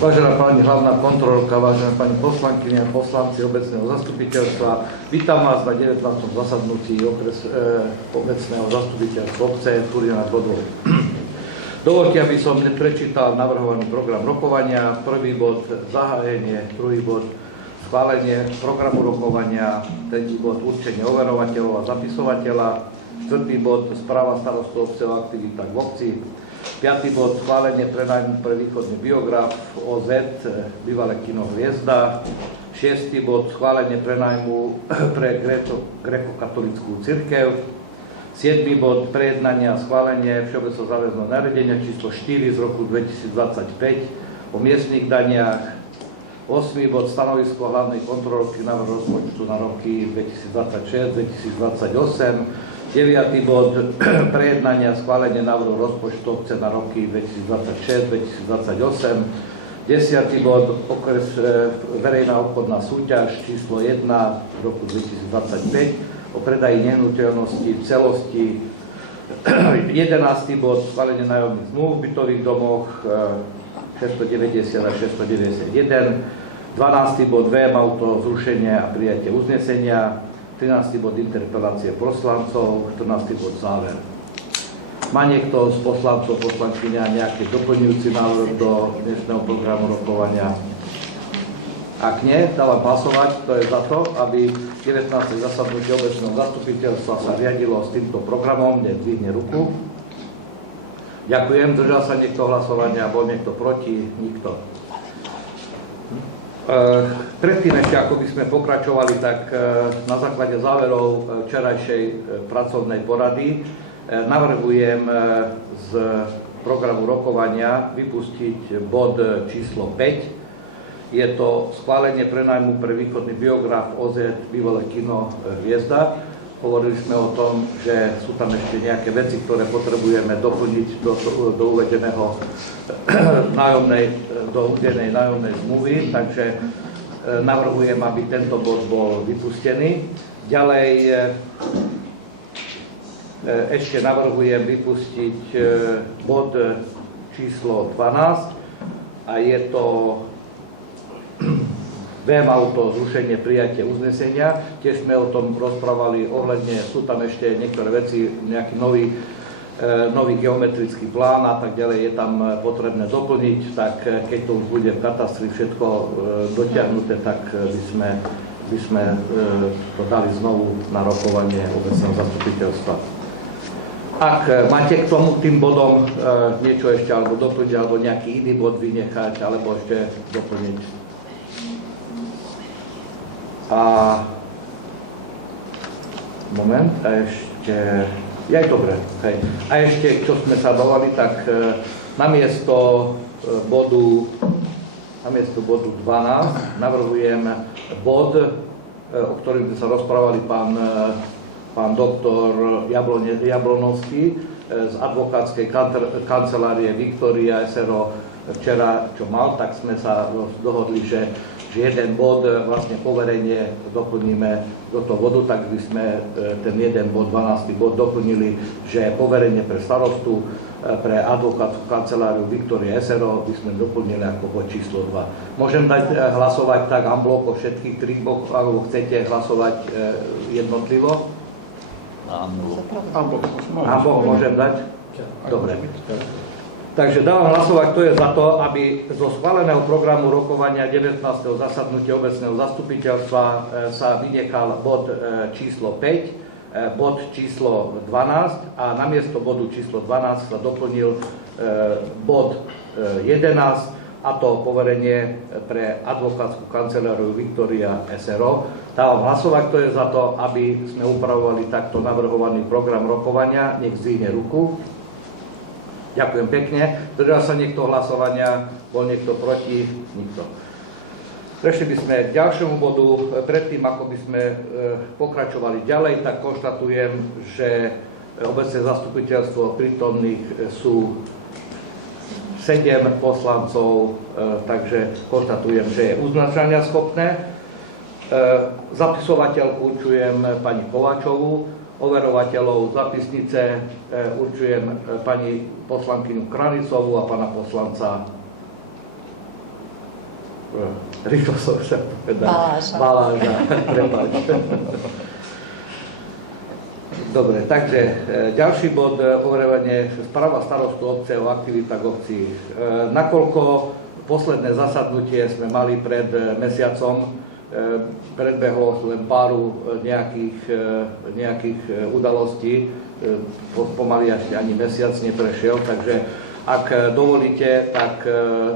Vážená pani hlavná kontrolórka, vážená pani poslankyňa a poslanci obecného zastupiteľstva, vítam vás na 19. zasadnutí obecného zastupiteľstva obce Turina nad Bodvou. Dovoľte, aby som prečítal navrhovaný program rokovania. Prvý bod zahájenie, druhý bod schválenie programu rokovania, tretí bod určenie overovateľov a zapisovateľa, štvrtý bod správa starostu obce o aktivitách v obci, piatý bod schválenie prenajmu pre východný biograf OZ, bývalé kino Hviezda, šiestý bod schválenie prenajmu pre grécko-katolickú cirkev, siedmy bod prejednania a schválenie všeobecného záväzného nariadenia číslo 4 z roku 2025 o miestnych daniach, 8. bod stanovisko hlavnej kontrolórky návrh rozpočtu na roky 2026-2028, 9. bod prejednania a schválenie návrhu rozpočtu obce na roky 2026-2028, 10. bod verejná obchodná súťaž číslo 1 roku 2025 o predaji nehnuteľnosti v celosti, 11. bod schválenie nájomných zmluv v bytových domoch 690 a 691, 12. bod VM auto zrušenie a prijatie uznesenia, 13. bod interpelácie poslancov, 14. bod záver. Má niekto z poslancov, poslankyňa nejaký doplňujúci návrh do dnešného programu rokovania? Ak nie, dávam hlasovať. Kto je za to, aby 19. zasadnutie obecného zastupiteľstva sa riadilo s týmto programom, nech zdvihne ruku. Ďakujem. Držal sa niekto hlasovania, bol niekto proti? Nikto. Predtým ešte, ako by sme pokračovali, tak na základe záverov včerajšej pracovnej porady navrhujem z programu rokovania vypustiť bod číslo 5. Je to schválenie prenajmu pre východný biograf OZ, bývalé kino Hviezda. Hovorili sme o tom, že sú tam ešte nejaké veci, ktoré potrebujeme doplniť do uvedeného do uvedenej nájomnej zmluvy, takže navrhujem, aby tento bod bol vypustený. Ďalej ešte navrhujem vypustiť bod číslo 12 a je to VM auto, zrušenie, prijatie uznesenia. Tiež sme o tom rozprávali ohľadne, sú tam ešte niektoré veci, nejaký nový geometrický plán a tak ďalej je tam potrebné doplniť, tak keď to už bude v katastri všetko dotiahnuté, tak by sme to dali znovu na rokovanie obecného zastupiteľstva. Ak máte k tomu tým bodom niečo ešte alebo doplniť, alebo nejaký iný bod vynechať, alebo ešte doplniť. A moment, a ešte, je dobre, hej. A ešte, čo sme sa bavali, tak namiesto bodu 12 navrhujem bod, o ktorým sa rozprávali pán doktor Jablonovský z advokátskej kancelárie Viktoria SRO včera, čo mal, tak sme sa dohodli, že jeden bod, vlastne poverenie doplníme do toho bodu, tak by sme ten jeden bod, 12. bod doplnili, že poverenie pre starostu, pre advokátsku kanceláriu Viktoria SRO by sme doplnili ako bod číslo 2. Môžem dať hlasovať tak en bloc o všetkých 3 bokoch, alebo chcete hlasovať jednotlivo? En bloc môžem dať? Dobre. Takže dávam hlasovať, kto je za to, aby zo schváleného programu rokovania 19. zasadnutia obecného zastupiteľstva sa vynechal bod číslo 5, bod číslo 12 a namiesto bodu číslo 12 sa doplnil bod 11, a to poverenie pre advokátsku kanceláriu Viktoria SRO. Dávam hlasovať, kto je za to, aby sme upravovali takto navrhovaný program rokovania, nech zdvihne ruku. Ďakujem pekne. Držal sa niekto hlasovania? Bol niekto proti? Nikto. Prešli by sme k ďalšiemu bodu. Predtým, ako by sme pokračovali ďalej, tak konštatujem, že obecné zastupiteľstvo prítomných sú 7 poslancov, takže konštatujem, že je uznačania schopné. Zapisovateľku určujem pani Kováčovú, overovateľov zapisnice určujem pani poslankyňu Kranicovú a pána poslanca rýchlo som sa povedal. Baláža. Prepáč. Dobre, takže ďalší bod, overovanie správa starostu obce o aktivitách obcí. Nakoľko posledné zasadnutie sme mali pred mesiacom, predbehlo len páru nejakých udalostí, pomaly ešte ani mesiac neprešiel, takže ak dovolíte, tak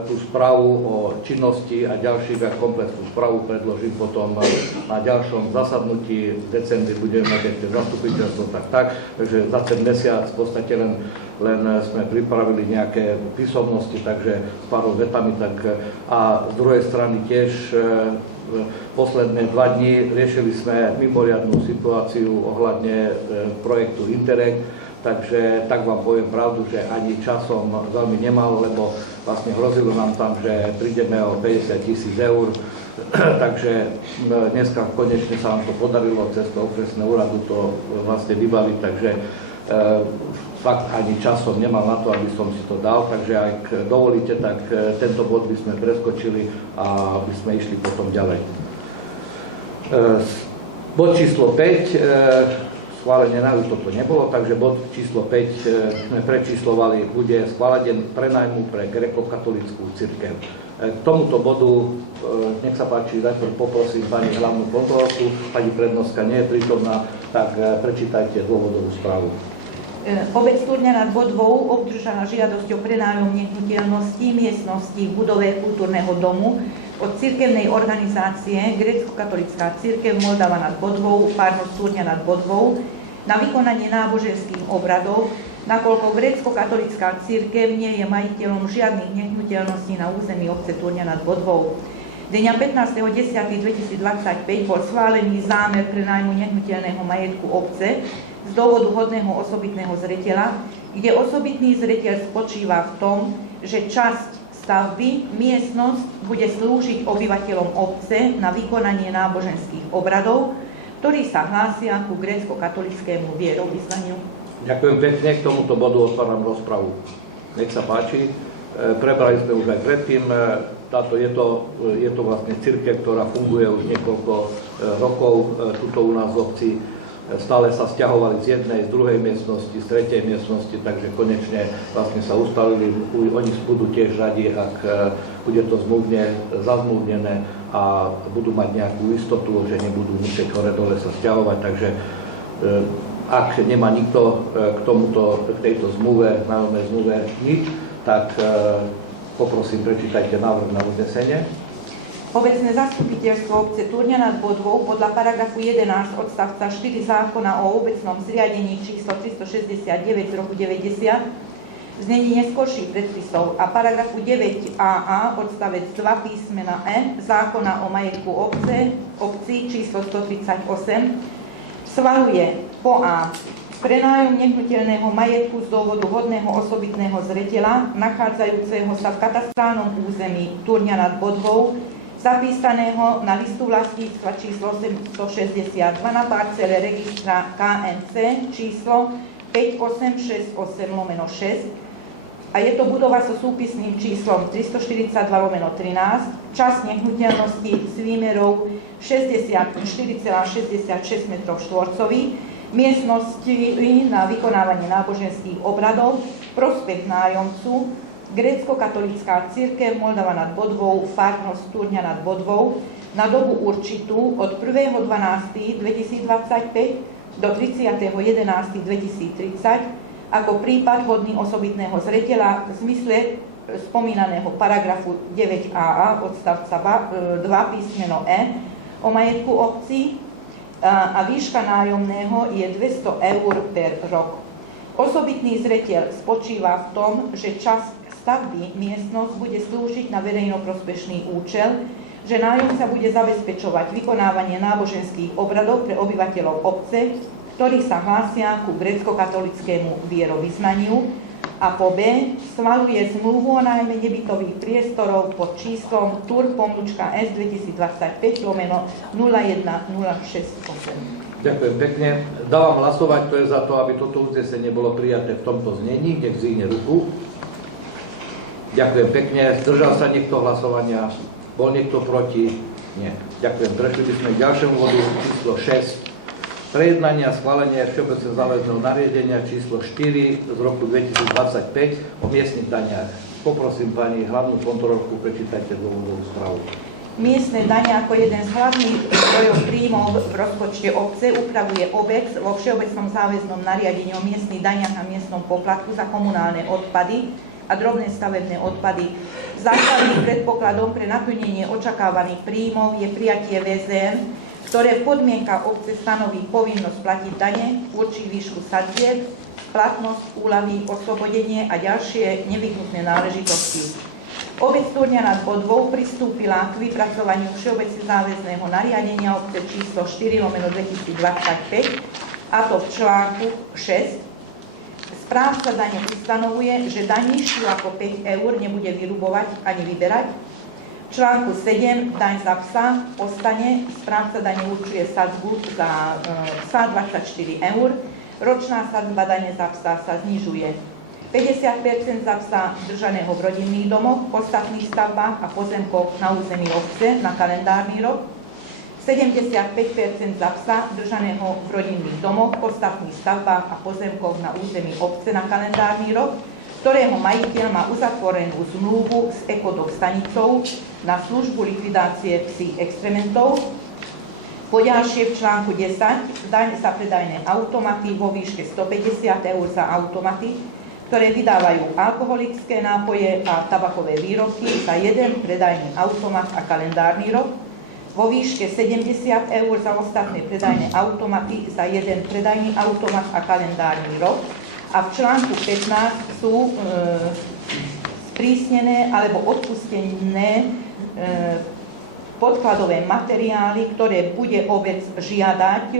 tú správu o činnosti a ďalších a komplexnú správu predložím potom na ďalšom zasadnutí. V decembri budeme mať ešte zastupiteľstvo, takže za ten mesiac v podstate len sme pripravili nejaké písomnosti, takže s pár vetami, a z druhej strany tiež posledné 2 dni riešili sme mimoriadnu situáciu ohľadne projektu Interreg. Takže tak vám poviem pravdu, že ani časom veľmi nemal, lebo vlastne hrozilo nám tam, že prídeme o 50 000 eur. Takže dneska konečne sa nám to podarilo cez to okresné úradu to vlastne vybaviť, takže fakt ani časom nemal na to, aby som si to dal. Takže ak dovolíte, tak tento bod by sme preskočili a by sme išli potom ďalej. Bod číslo 5. Schválenie už toto nebolo, takže bod číslo 5 sme prečíslovali, bude schválenie prenajmu pre grécko-katolícku cirkev. K tomuto bodu, nech sa páči, najprv poprosím pani hlavnú kontrolorku, pani prednostka nie je prítomná, tak prečítajte dôvodovú správu. Obec Turňa nad Bodvou obdržala žiadosť o prenájom nehnuteľnosti miestnosti v budove kultúrneho domu od cirkevnej organizácie Grécko-katolícka cirkev Moldava nad Bodvou, farnosť Turňa nad Bodvou, na vykonanie náboženských obradov, nakoľko Grécko-katolícka cirkev nie je majiteľom žiadnych nehnuteľností na území obce Turňa nad Bodvou. Dňa 15.10.2025 bol schválený zámer prenájmu nehnuteľného majetku obce z dôvodu hodného osobitného zreteľa, kde osobitný zreteľ spočíva v tom, že časť stavby, miestnosť bude slúžiť obyvateľom obce na vykonanie náboženských obradov, ktorí sa hlásia ku grécko-katolíckému vierovyznaniu. Ďakujem pekne, k tomuto bodu otváram rozpravu. Nech sa páči. Prebrali sme už aj predtým. Je to vlastne cirkev, ktorá funguje už niekoľko rokov tuto u nás v obci. Stále sa sťahovali z jednej, z druhej miestnosti, z tretej miestnosti, takže konečne vlastne sa ustalili, oni budú tiež radi, ak bude to zazmluvnené a budú mať nejakú istotu, že nebudú musieť hore-dole sa sťahovať, takže ak nemá nikto k tejto zmluve, nájomnej zmluve nič, tak poprosím, prečítajte návrh na uznesenie. Obecné zastupiteľstvo obce Turňa nad Bodvou podľa paragrafu 11 odstavca 4 zákona o obecnom zriadení číslo 369 z roku 90 znení neskorších predpisov a paragrafu 9a odstavec 2 písmena E zákona o majetku obci číslo 138 schvaľuje po A prenájom nehnuteľného majetku z dôvodu hodného osobitného zreteľa nachádzajúceho sa v katastrálnom území Turňa nad Bodvou zapísaného na listu vlastníctva číslo 762 na parcele registra KNC číslo 5868/6 a je to budova so súpisným číslom 342/13, časť nehnuteľnosti s výmerou 64,66 m2, miestnosti na vykonávanie náboženských obradov, prospech nájomcu, Grécko-katolícka cirkev Moldava nad Bodvou, farnosť Turňa nad Bodvou, na dobu určitú od 1.12.2025 do 30.11.2030 ako prípad hodný osobitného zreteľa v zmysle spomínaného paragrafu 9a odstavca 2 písmeno E o majetku obci a výška nájomného je 200 eur per rok. Osobitný zreteľ spočíva v tom, že časť stavby miestnosť bude slúžiť na verejnoprospešný účel, že nájomca bude zabezpečovať vykonávanie náboženských obradov pre obyvateľov obce, ktorí sa hlásia ku grécko-katolickému vierovyznaniu, a po B schvaľuje zmluvu o nájme nebytových priestorov pod číslom TUR-S 2025/010668. Ďakujem pekne. Dávam hlasovať, kto je za to, aby toto uznesenie bolo prijaté v tomto znení, nech zvihne ruku. Ďakujem pekne. Zdržal sa niekto hlasovania? Bol niekto proti? Nie. Ďakujem. Prešli by sme k ďalšiemu bodu číslo 6. Prejednanie a schválenie všeobecného záväzného nariadenia číslo 4 z roku 2025 o miestnych daniach. Poprosím pani hlavnú kontrolórku, prečítajte dôvodovú správu. Miestne dane ako jeden z hlavných zdrojov príjmov v rozpočte obce upravuje obec vo všeobecnom záväznom nariadení o miestnych daniach a miestnom poplatku za komunálne odpady a drobné stavebné odpady. Základným predpokladom pre naplnenie očakávaných príjmov je prijatie VZN, ktoré v podmienkach obce stanoví povinnosť platiť dane, určí výšku sadzieb, platnosť, úľavy, oslobodenie a ďalšie nevyhnutné náležitosti. Obec Turňa nad Bodvou pristúpila k vypracovaniu všeobecne záväzného nariadenia obce číslo 4/2025, a to v článku 6. Správca dane ustanovuje, že daň nižšiu ako 5 eur nebude vyrubovať ani vyberať. V článku 7 daň za psa ostane, správca dane určuje sadzbu za psa 24 eur, ročná sadzba dane za psa sa znižuje 50% za psa držaného v rodinných domoch, ostatných stavbách a pozemkoch na území obce na kalendárny rok, 75% za psa držaného v rodinných domoch, ostatných stavbách a pozemkoch na území obce na kalendárny rok, ktorého majiteľ má uzatvorenú zmluvu s Ekodok stanicou na službu likvidácie psích extrementov. Poďalšie v článku 10 daň za predajné automaty vo výške 150 eur za automaty, ktoré vydávajú alkoholické nápoje a tabakové výrobky za jeden predajný automat a kalendárny rok, vo výške 70 eur za ostatné predajné automaty za jeden predajný automat a kalendárny rok. A v článku 15 sú sprísnené alebo odpustené podkladové materiály, ktoré bude obec žiadať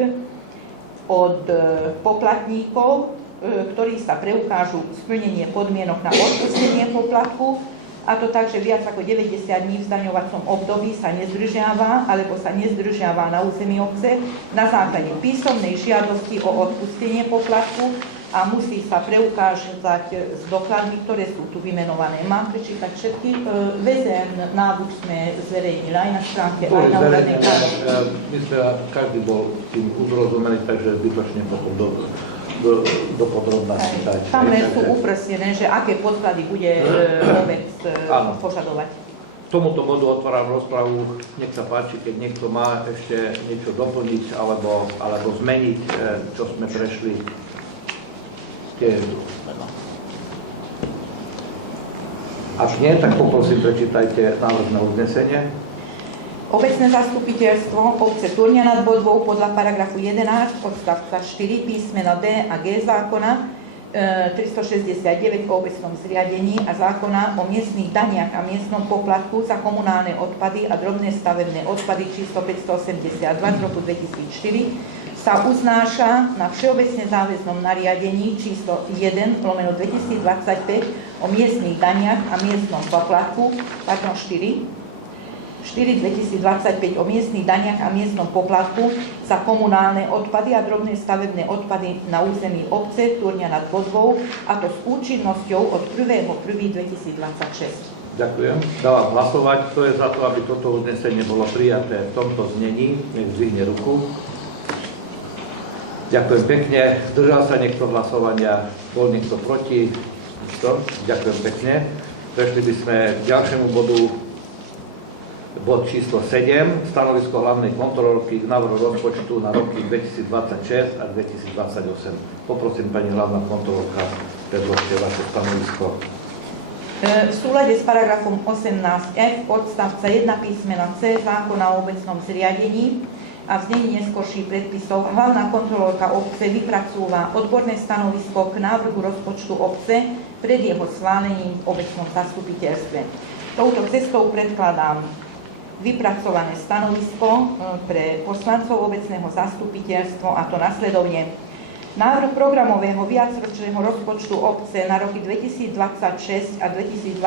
od poplatníkov, ktorí sa preukážu splnenie podmienok na odpustenie poplatku, a to tak, že viac ako 90 dní v zdaňovacom období sa nezdržiava alebo sa nezdržiava na území obce na základe písomnej žiadosti o odpustenie poplatku a musí sa preukázať s dokladmi, ktoré sú tu vymenované. Mám prečítať všetky. VZN návod sme zverejnili aj na stránke, aj na úradnej káre. Myslím, každý bol tým uzrozumený, takže zbytočne potom do podrobnosti dať. Tam sú upresnené, že aké podklady bude obec požadovať. K tomuto bodu otváram rozpravu. Nech sa páči, keď niekto má ešte niečo doplniť alebo zmeniť, čo sme prešli. Ak nie, tak poprosím, prečítajte návrh na uznesenie. Obecné zastupiteľstvo obce Turňa nad Bodvou podľa paragrafu 11 odstavca 4 písmeno D a G zákona 369 o obecnom zriadení a zákona o miestnych daniach a miestnom poplatku za komunálne odpady a drobné stavebné odpady číslo 582 z roku 2004 sa uznáša na všeobecne záväznom nariadení číslo 1/2025 o miestnych daniach a miestnom poplatku, 4/2025 o miestnych daniach a miestnom poplatku za komunálne odpady a drobné stavebné odpady na území obce Turňa nad Bodvou, a to s účinnosťou od 1.1.2026. Ďakujem. Dávam hlasovať. Kto je za to, aby toto uznesenie bolo prijaté v tomto znení? Nech zdvihne ruku. Ďakujem pekne. Zdržal sa niekto hlasovania? Bol niekto proti? Ďakujem pekne. Prešli by sme k ďalšiemu bodu. Bod číslo 7, stanovisko hlavnej kontrolórky k návrhu rozpočtu na roky 2026 a 2028. Poprosím pani hlavná kontrolórka, predložte vaše stanovisko. V súlade s paragrafom 18f odstavca 1 písmena C zákona o obecnom zriadení a v znení neskorších predpisov hlavná kontrolórka obce vypracúva odborné stanovisko k návrhu rozpočtu obce pred jeho schválením v obecnom zastupiteľstve. Touto cestou predkladám vypracované stanovisko pre poslancov obecného zastupiteľstva, a to nasledovne. Návrh programového viacročného rozpočtu obce na roky 2026 a 2028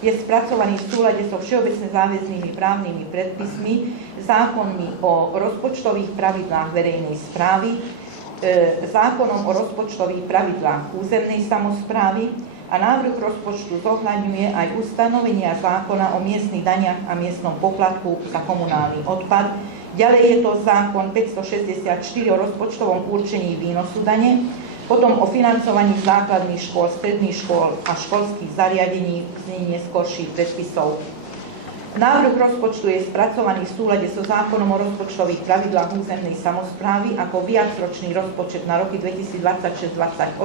je spracovaný v súlade so všeobecne záväznými právnymi predpismi, zákonmi o rozpočtových pravidlách verejnej správy, zákonom o rozpočtových pravidlách územnej samosprávy, a návrh rozpočtu zohľadňuje aj ustanovenia zákona o miestnych daniach a miestnom poplatku za komunálny odpad. Ďalej je to zákon 564 o rozpočtovom určení výnosu dane, potom o financovaní základných škôl, stredných škôl a školských zariadení v znení neskorších predpisov. Návrh rozpočtu je spracovaný v súlade so zákonom o rozpočtových pravidlách územnej samosprávy ako viacročný rozpočet na roky 2026-2028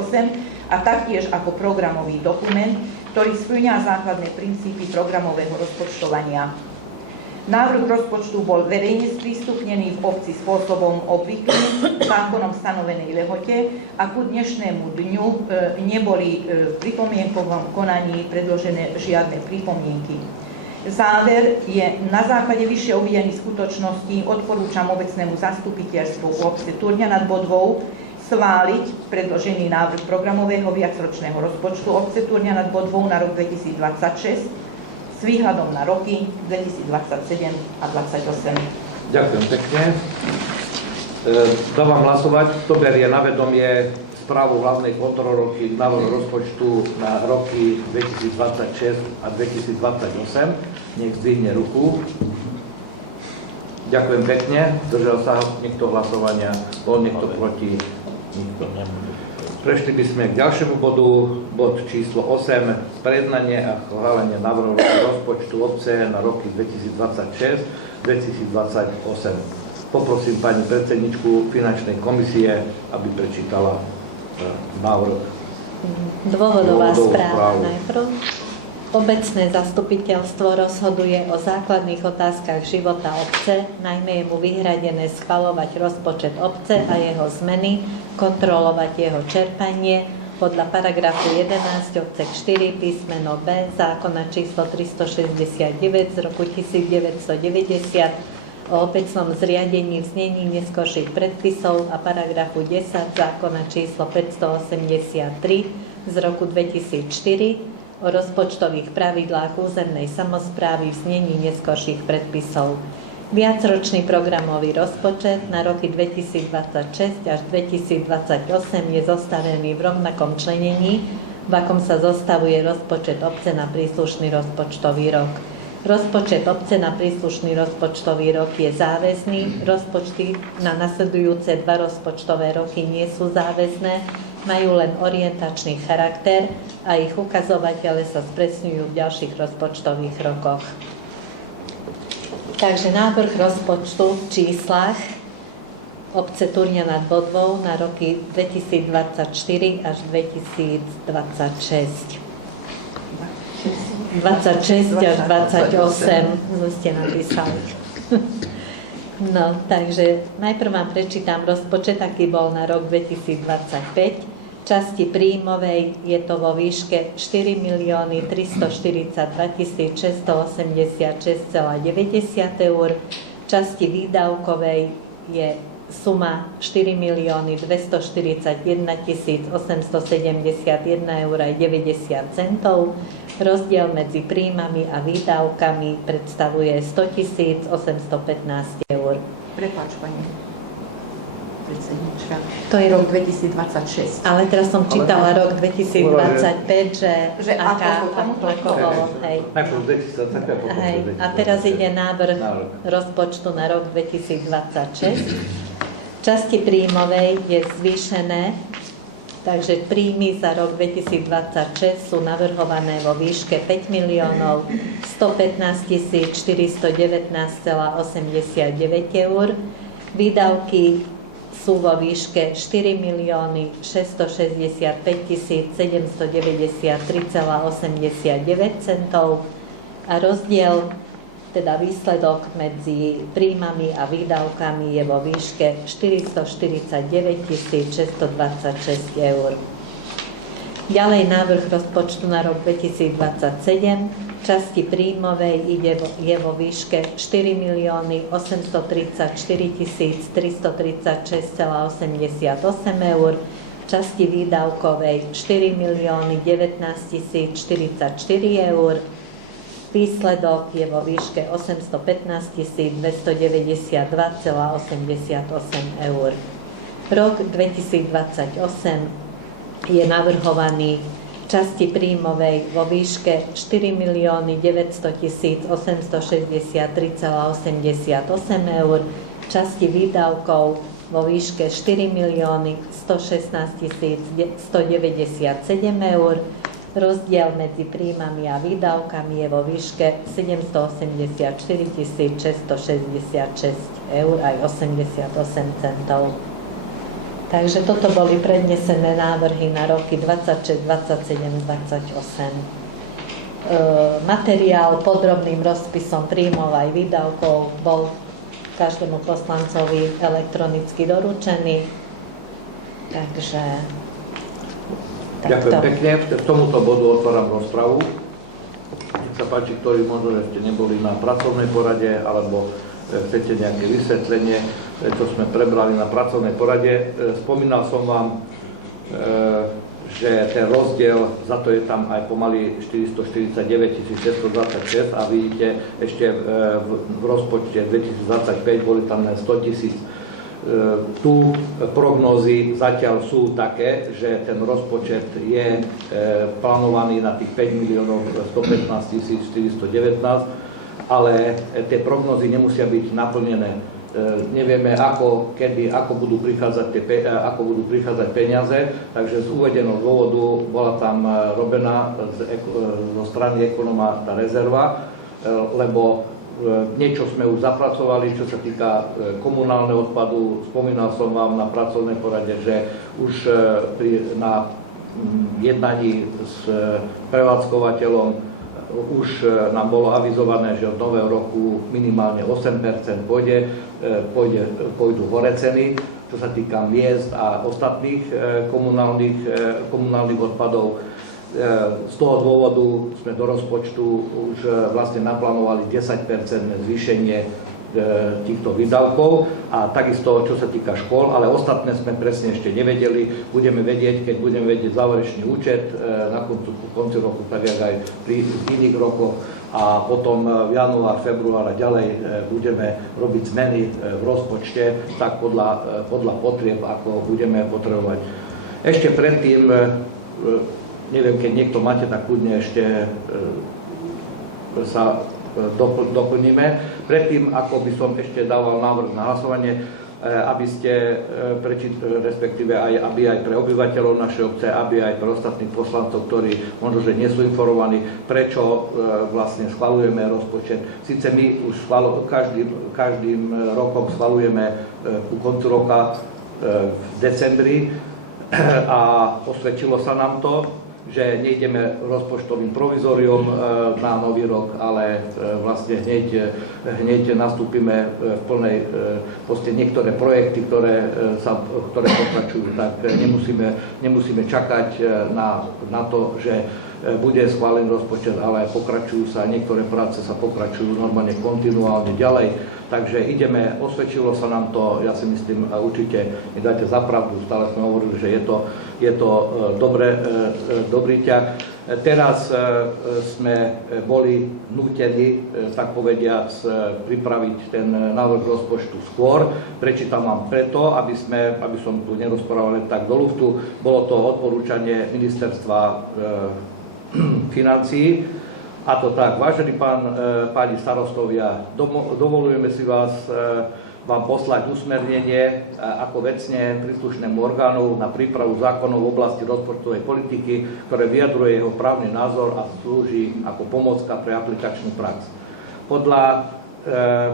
a taktiež ako programový dokument, ktorý spĺňa základné princípy programového rozpočtovania. Návrh rozpočtu bol verejne sprístupnený v obci spôsobom obvyklým zákonom stanovenej lehote a ku dnešnému dňu neboli v pripomienkovom konaní predložené žiadne pripomienky. Záver je, na základe vyššie uvedených skutočností odporúčam obecnému zastupiteľstvu obce Turňa nad Bodvou schváliť predložený návrh programového viacročného rozpočtu obce Turňa nad Bodvou na rok 2026 s výhľadom na roky 2027 a 2028. Ďakujem pekne. Dávam hlasovať. Kto berie na vedomie správu hlavnej kontrolórky návrhu rozpočtu na roky 2026 a 2028. Nech zdvihne ruku. Ďakujem pekne. Zdržal sa niekto hlasovania? Bol niekto proti? Nikto. Prešli by sme k ďalšiemu bodu, bod číslo 8, preznanie a schválenie návrhu rozpočtu obce na roky 2026-2028. Poprosím pani predsedničku finančnej komisie, aby prečítala návrh. Dôvodová správa najprv. Obecné zastupiteľstvo rozhoduje o základných otázkach života obce, najmä je mu vyhradené schvaľovať rozpočet obce a jeho zmeny, kontrolovať jeho čerpanie podľa paragrafu 11 odsek 4 písmeno B zákona číslo 369 z roku 1990 o obecnom zriadení v znení neskorších predpisov a paragrafu 10 zákona číslo 583 z roku 2004 o rozpočtových pravidlách územnej samosprávy v znení neskorších predpisov. Viacročný programový rozpočet na roky 2026 až 2028 je zostavený v rovnakom členení, v akom sa zostavuje rozpočet obce na príslušný rozpočtový rok. Rozpočet obce na príslušný rozpočtový rok je záväzný, rozpočty na nasledujúce 2 rozpočtové roky nie sú záväzné, majú len orientačný charakter a ich ukazovatele sa spresňujú v ďalších rozpočtových rokoch. Takže návrh rozpočtu v číslach obce Turňa nad Bodvou na roky 2024 až 2026. 26 až 28 ste napísali. No, takže najprv vám prečítam rozpočet, aký bol na rok 2025. Časti príjmovej je to vo výške 4 342 686,90 eur. Časti výdavkovej je suma 4 241 871,90 eur. Rozdiel medzi príjmami a výdavkami predstavuje 100 815 eur. Prepáč, pani predsednička. To je rok 2026. Ale teraz som čítala rok 2025, že ako bolo. Najprv 2025, potom 2026. A teraz ide návrh rozpočtu na rok 2026. Časti príjmovej je zvýšené, takže príjmy za rok 2026 sú navrhované vo výške 5 115 419,89 eur. Výdavky sú vo výške 4 665 793,89 centov a rozdiel, teda výsledok medzi príjmami a výdavkami je vo výške 449 626 eur. Ďalej návrh rozpočtu na rok 2027. Časti príjmovej je vo výške 4 834 336,88 eur. Časti výdavkovej 4 19 044 eur. Výsledok je vo výške 815 292,88 eur. Rok 2028 je navrhovaný časti príjmovej vo výške 4 900 863,88 eur, časti výdavkov vo výške 4 116 197 eur, rozdiel medzi príjmami a výdavkami je vo výške 784 666 eur aj 88 centov. Takže toto boli prednesené návrhy na roky 26, 27, 28. Materiál podrobným rozpisom príjmov aj výdavkov bol každému poslancovi elektronicky doručený. Takže ďakujem pekne. K tomuto bodu otváram rozpravu. Nech sa páči, ktorí možno ešte neboli na pracovnej porade, alebo chcete nejaké vysvetlenie, čo sme prebrali na pracovnej porade. Spomínal som vám, že ten rozdiel, za to je tam aj pomaly 449 626 a vidíte, ešte v rozpočte 2025 boli tam len 100 000. Tu prognózy zatiaľ sú také, že ten rozpočet je plánovaný na tých 5 115 419, ale tie prognózy nemusia byť naplnené. Nevieme, ako budú prichádzať peniaze, takže z uvedeného dôvodu bola tam robená zo strany ekonóma tá rezerva, lebo niečo sme už zapracovali, čo sa týka komunálneho odpadu. Spomínal som vám na pracovnej porade, že už na jednaní s prevádzkovateľom už nám bolo avizované, že od nového roku minimálne 8% pôjdu hore ceny, čo sa týka miest a ostatných komunálnych odpadov. Z toho dôvodu sme do rozpočtu už vlastne naplánovali 10% zvýšenie týchto výdavkov a takisto, čo sa týka škôl, ale ostatné sme presne ešte nevedeli. Budeme vedieť, keď budeme vedieť záverečný účet na konci roku, tak jak aj pri iných rokoch, a potom v január, február a ďalej budeme robiť zmeny v rozpočte tak podľa potrieb, ako budeme potrebovať. Ešte predtým, neviem, keď niekto máte, tak kľudne ešte sa doplníme. Predtým, ako by som ešte dával návrh na hlasovanie, aby ste respektíve aby aj pre obyvateľov našej obce, aby aj pre ostatných poslancov, ktorí možno, že nie sú informovaní, prečo vlastne schvaľujeme rozpočet. Sice my už každým rokom schvaľujeme ku koncu roka v decembri a osvedčilo sa nám to, že nejdeme rozpočtovým provizóriom na nový rok, ale vlastne hneď nastúpime v plnej, niektoré projekty, ktoré pokračujú, tak nemusíme čakať na to, že bude schválený rozpočet, ale pokračujú sa, niektoré práce sa pokračujú normálne kontinuálne ďalej. Takže ideme, osvedčilo sa nám to, ja si myslím, a určite mi dáte za pravdu, stále sme hovorili, že je to dobrý ťah. Teraz sme boli nútení, tak povediac, pripraviť ten návrh rozpočtu skôr. Prečítam vám preto, aby som tu nerozprával tak do luftu. Bolo to odporúčanie ministerstva financií. A to tak, vážení páni starostovia, dovolujeme si vám poslať usmernenie ako vecne príslušnému orgánu na prípravu zákonov v oblasti rozpočtovej politiky, ktoré vyjadruje jeho právny názor a slúži ako pomôcka pre aplikačnú prax. Podľa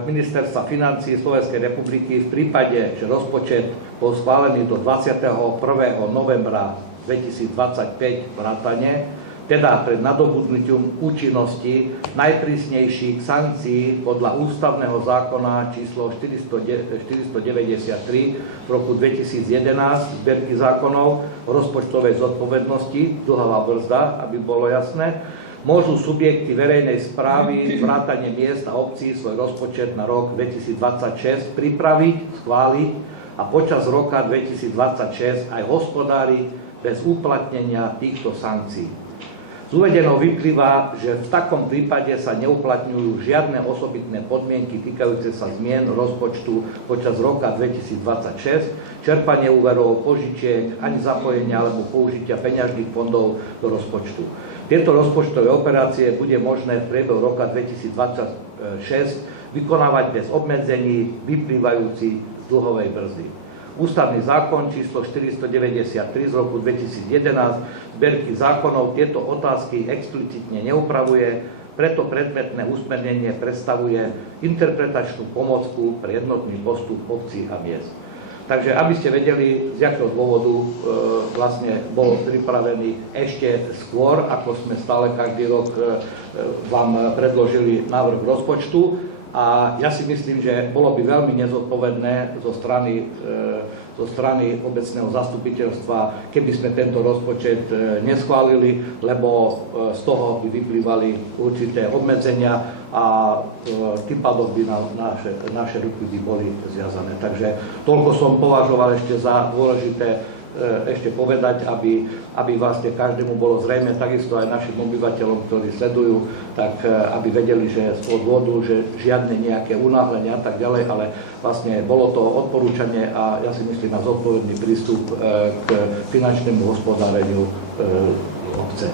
Ministerstva financií Slovenskej republiky v prípade, že rozpočet bol schválený do 21. novembra 2025 vrátane, teda pred nadobudnutím účinnosti najprísnejších sankcií podľa ústavného zákona číslo 493 v roku 2011 zbierky zákonov o rozpočtovej zodpovednosti, dlhová brzda, aby bolo jasné, môžu subjekty verejnej správy, vrátane miest a obcí svoj rozpočet na rok 2026 pripraviť, schváliť a počas roka 2026 aj hospodáriť bez uplatnenia týchto sankcií. Z uvedeného vyplýva, že v takom prípade sa neuplatňujú žiadne osobitné podmienky týkajúce sa zmien rozpočtu počas roka 2026, čerpanie úverov, požičiek, ani zapojenia alebo použitia peňažných fondov do rozpočtu. Tieto rozpočtové operácie bude možné v priebehu roka 2026 vykonávať bez obmedzení vyplývajúcich z dlhovej brzdy. Ústavný zákon číslo 493 z roku 2011 zbierky zákonov tieto otázky explicitne neupravuje, preto predmetné usmernenie predstavuje interpretačnú pomôcku pre jednotný postup obcí a miest. Takže aby ste vedeli, z akého dôvodu vlastne bol pripravený ešte skôr, ako sme stále každý rok vám predložili návrh rozpočtu. A ja si myslím, že bolo by veľmi nezodpovedné zo strany obecného zastupiteľstva, keby sme tento rozpočet neschválili, lebo z toho by vyplývali určité obmedzenia a tým pádom by naše ruky by boli zviazané. Takže toľko som považoval ešte za dôležité ešte povedať, aby vlastne každému bolo zrejme, takisto aj našim obyvateľom, ktorí sledujú, tak aby vedeli, že z toho dôvodu, že žiadne nejaké unáhlenia a tak ďalej, ale vlastne bolo to odporúčanie a ja si myslím na zodpovedný prístup k finančnému hospodáreniu obce.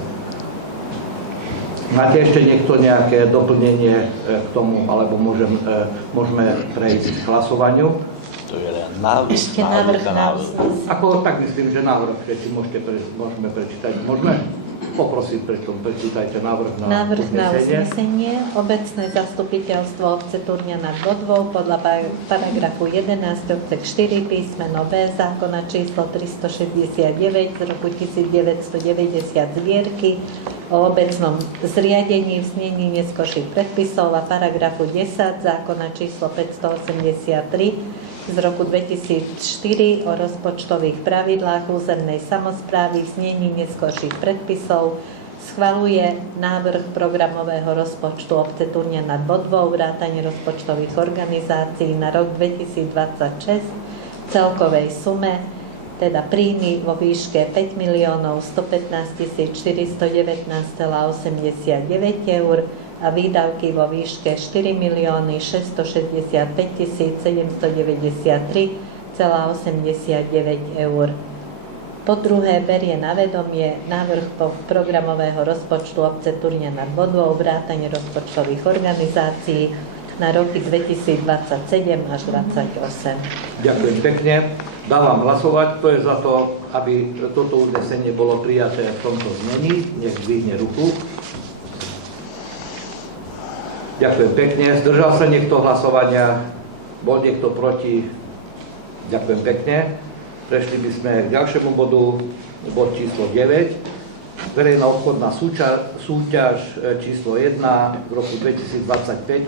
Máte ešte niekto nejaké doplnenie k tomu, alebo môžeme prejsť k hlasovaniu? To je len návrh. Ešte návrh na uznesenie. Ako tak myslím, že návrh, či môžeme prečítať. Môžeme? Poprosím, prečítajte návrh na uznesenie. Obecné zastupiteľstvo obce Turňa nad Bodvou podľa paragrafu 11 odsek 4 písmeno B zákona číslo 369 z roku 1990 zbierky o obecnom zriadení v znení neskorších predpisov a paragrafu 10 zákona číslo 583 z roku 2004 o rozpočtových pravidlách územnej samosprávy v znení neskorších predpisov schvaľuje návrh programového rozpočtu obce Turňa nad Bodvou vrátane rozpočtových organizácií na rok 2026 v celkovej sume, teda príjmy vo výške 5 115 419,89 eur a výdavky vo výške 4 665 793,89 eur. Po druhé, berie na vedomie návrh programového rozpočtu obce Turňa nad Bodvou vrátane rozpočtových organizácií na roky 2027 až 2028. Ďakujem pekne. Dávam hlasovať. Kto je za to, aby toto uznesenie bolo prijaté v tomto znení? Nech zdvihne ruku. Ďakujem pekne. Zdržal sa niekto hlasovania? Bol niekto proti? Ďakujem pekne. Prešli by sme k ďalšiemu bodu, bod číslo 9. Verejná obchodná súťaž číslo 1 v roku 2025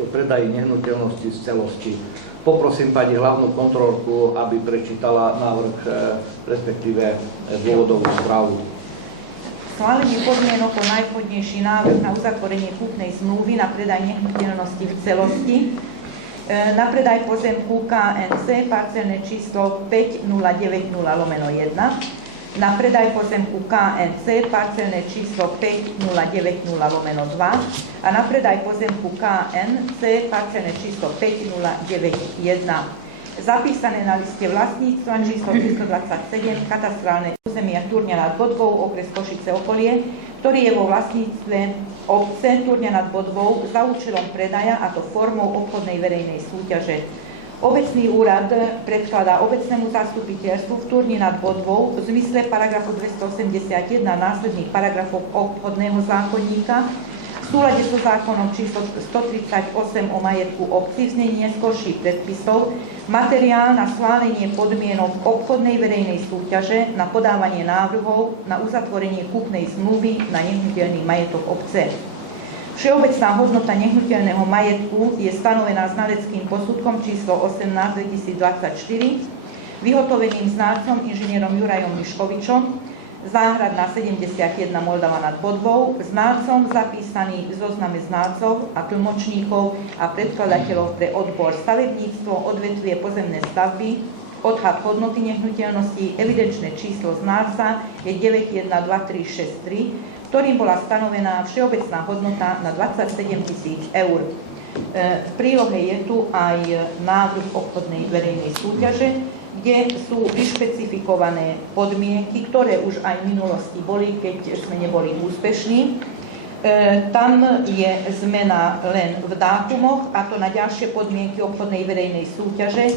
o predaji nehnuteľnosti z celosti. Poprosím pani hlavnú kontrolorku, aby prečítala návrh, respektíve dôvodovú správu. Schválenie podmienok o najvhodnejší návrh na uzatvorenie kúpnej zmluvy na predaj nehnuteľnosti v celosti. Na predaj pozemku KNC parcelné číslo 5090/1. Na predaj pozemku KNC parcelné číslo 5090/2. A na predaj pozemku KNC parcelné číslo 5091. Zapísané na liste vlastníctva číslo 327 katastrálne územia Turňa nad Bodvou, okres Košice okolie, ktorý je vo vlastníctve obce Turňa nad Bodvou za účelom predaja, a to formou obchodnej verejnej súťaže. Obecný úrad predkladá obecnému zastupiteľstvu v Turni nad Bodvou v zmysle paragrafu 281 následných paragrafov obchodného zákonníka v súlade so zákonom číslo 138 o majetku obcí v znení neskorších predpisov materiál na schválenie podmienok obchodnej verejnej súťaže na podávanie návrhov na uzatvorenie kúpnej zmluvy na nehnuteľný majetok obce. Všeobecná hodnota nehnuteľného majetku je stanovená znaleckým posudkom číslo 18/2024, vyhotoveným znalcom inžinierom Jurajom Miškovičom, Záhradná 71 Moldava nad Bodvou, znalcom zapísaný v zozname znalcov a tlmočníkov a predkladateľov pre odbor stavebníctvo, odvetvie pozemné stavby, odhad hodnoty nehnuteľnosti, evidenčné číslo znalca je 912363, ktorým bola stanovená všeobecná hodnota na 27 000 eur. V prílohe je tu aj návrh obchodnej verejnej súťaže, kde sú vyšpecifikované podmienky, ktoré už aj v minulosti boli, keď sme neboli úspešní. Tam je zmena len v dátumoch, a to na ďalšie podmienky obchodnej verejnej súťaže,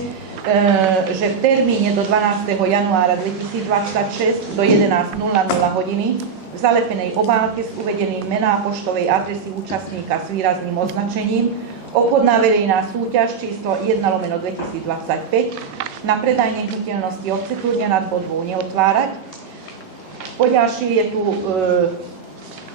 že v termíne do 12. januára 2026 do 11:00 hodiny v zalepenej obálke s uvedeným mená poštovej adresy účastníka s výrazným označením obchodná verejná súťaž číslo 1/2025 na predaj nehnuteľnosti obce Turňa nad Bodvou neotvárať. Poďalšie je tu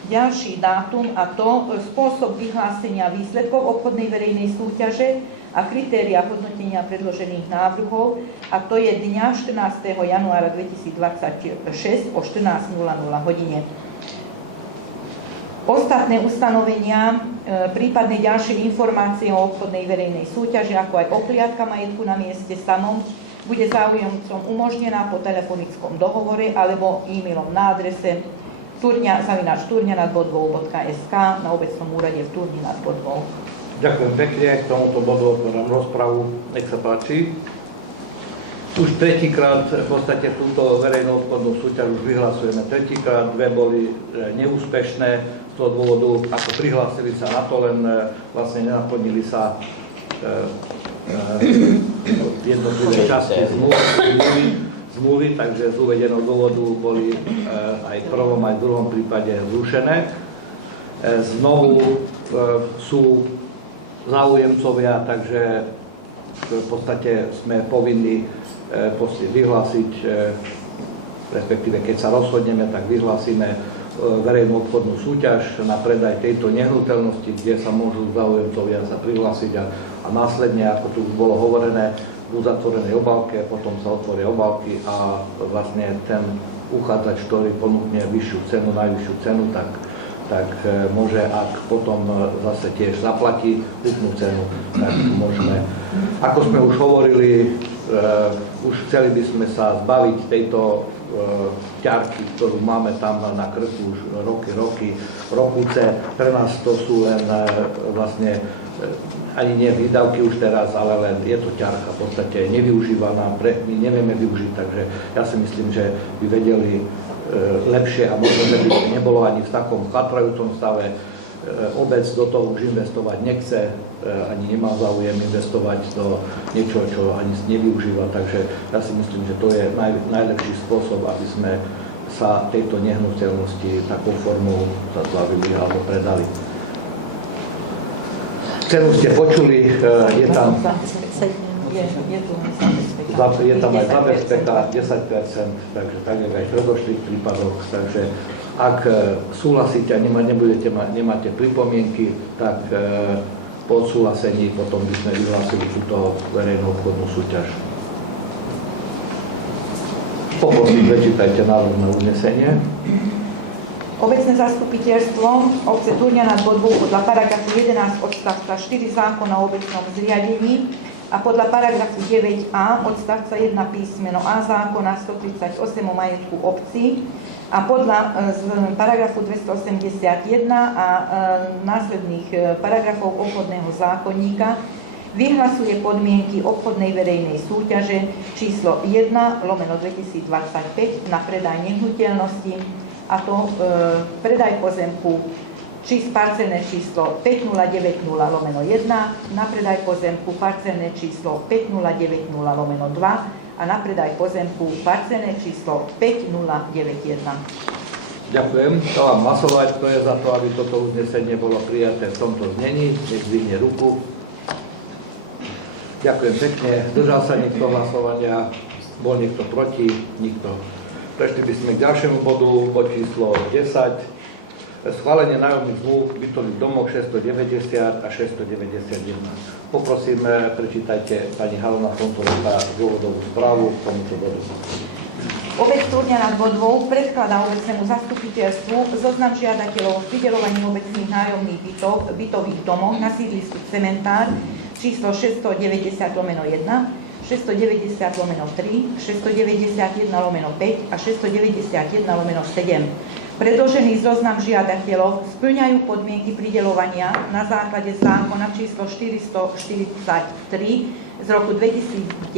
ďalší dátum, a to spôsob vyhlásenia výsledkov obchodnej verejnej súťaže a kritéria hodnotenia predložených návrhov, a to je dňa 14. januára 2026 o 14:00 hodine. Ostatné ustanovenia, prípadne ďalšie informácie o obchodnej verejnej súťaži, ako aj obhliadka majetku na mieste samom, bude záujemcom umožnená po telefonickom dohovore alebo e-mailom na adrese turňa@turňanadbodvou.sk na obecnom úrade v Turni nad Bodvou. Ďakujem pekne, k tomuto bodu otváram rozpravu, nech sa páči. Už tretíkrát v podstate túto verejnú obchodnú súťaž už vyhlasujeme tretíkrát, dve boli neúspešné z toho dôvodu, ako prihlásili sa na to, len vlastne nenaplnili sa jednotlivé časti zmluvy, takže z uvedeného dôvodu boli aj v prvom, aj v druhom prípade zrušené. Znovu sú záujemcovia, takže v podstate sme povinni vyhlásiť, respektíve keď sa rozhodneme, tak vyhlásime verejnú obchodnú súťaž na predaj tejto nehnuteľnosti, kde sa môžu záujemcovia sa prihlásiť a následne, ako tu už bolo hovorené, v uzatvorenej obálke, potom sa otvoria obálky a vlastne ten uchádzač, ktorý ponúkne vyššiu cenu, najvyššiu cenu, tak môže, ak potom zase tiež zaplatí kúpnu cenu, tak môžeme. Ako sme už hovorili, už chceli by sme sa zbaviť tejto ťarky, ktorú máme tam na krku už rokuce. Pre nás to sú len vlastne ani nie výdavky už teraz, ale len je to ťarka v podstate nevyužívaná, my nevieme využiť, takže ja si myslím, že by vedeli lepšie a možno, že by to nebolo ani v takom chatrajúcom stave. Obec do toho už investovať nechce, ani nemá záujem investovať do niečoho, čo ani nevyužíva, takže ja si myslím, že to je najlepší spôsob, aby sme sa tejto nehnuteľnosti takou formou zbavili alebo predali. Cenu ste počuli, je tam aj zabezpeka 10%, takže tak je aj v predošlých prípadoch, takže ak súhlasíte a nemáte pripomienky, tak po odsúhlasení potom by sme vyhlásili túto verejnú obchodnú súťaž. Poprosím, prečítajte návrh na uznesenie. Obecné zastupiteľstvo obce Turňa nad Bodvou podľa paragrafu 11 odstavca 4 zákona o obecnom zriadení a podľa paragrafu 9a odstavca 1 písmeno A zákona 138 o majetku obcí a podľa paragrafu 281 a následných paragrafov obchodného zákonníka vyhlasuje podmienky obchodnej verejnej súťaže číslo 1/2025 na predaj nehnuteľnosti, a to predaj pozemku parcelné číslo 5090/1 na predaj pozemku parcelné číslo 5090/2 a na predaj pozemku parcelné číslo 5091. Ďakujem. Dávam hlasovať. Kto je za to, aby toto uznesenie bolo prijaté v tomto znení? Nech zdvihne ruku. Ďakujem pekne. Zdržal sa niekto hlasovania? Bol niekto proti? Nikto. Prešli by sme k ďalšiemu bodu, bod číslo 10. Schválenie nájomných zmluv v bytových domoch 690 a 691. Poprosím, prečítajte pani Halona Fontorová dôvodovú správu k tomuto bodu. Obec Turňa nad Bodvou predkladá obecnému zastupiteľstvu zoznam žiadateľov v prideľovaní obecných nájomných bytových domov na sídlisku Cementár číslo 690/1, 690/3, 691/5 a 691/7. Predložený zoznam žiadateľov spĺňajú podmienky prideľovania na základe zákona číslo 443 z roku 2010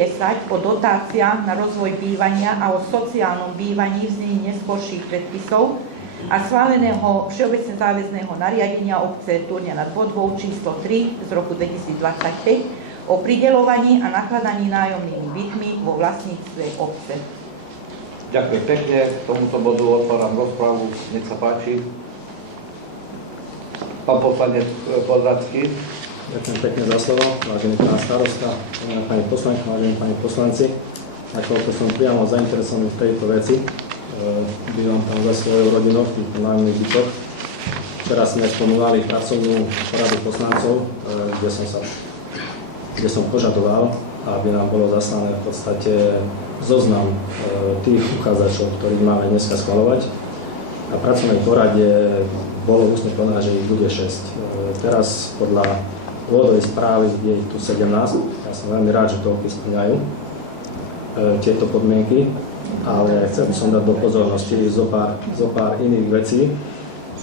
o dotáciách na rozvoj bývania a o sociálnom bývaní v znení neskorších predpisov a schváleného všeobecne záväzného nariadenia obce Turňa nad Bodvou číslo 3 z roku 2025 o prideľovaní a nakladaní nájomnými bytmi vo vlastníctve obce. Ďakujem pekne. K tomuto bodu otváram rozprávu. Nech sa páči. Pán poslanec Podradský. Ďakujem pekne za slovo, vážený pán starosta, vážená pani poslanky, vážení pani poslanci. Nakoľko som priamo zainteresovaný v tejto veci, bývam tam za svojou rodinou v týchto nájomných bytoch. Teraz sme spomínali pracovnú poradu poslancov, kde som požadoval, aby nám bolo zaslané v podstate zoznam tých uchádzačov, ktorých máme dneska schvaľovať. Na pracovnej porade bolo ústne povedané, že ich bude 6. Teraz podľa dôvodovej správy je ich tu 17. Ja som veľmi rád, že toľko spĺňajú tieto podmienky, ale chcel by som dať do pozornosti zo pár iných vecí.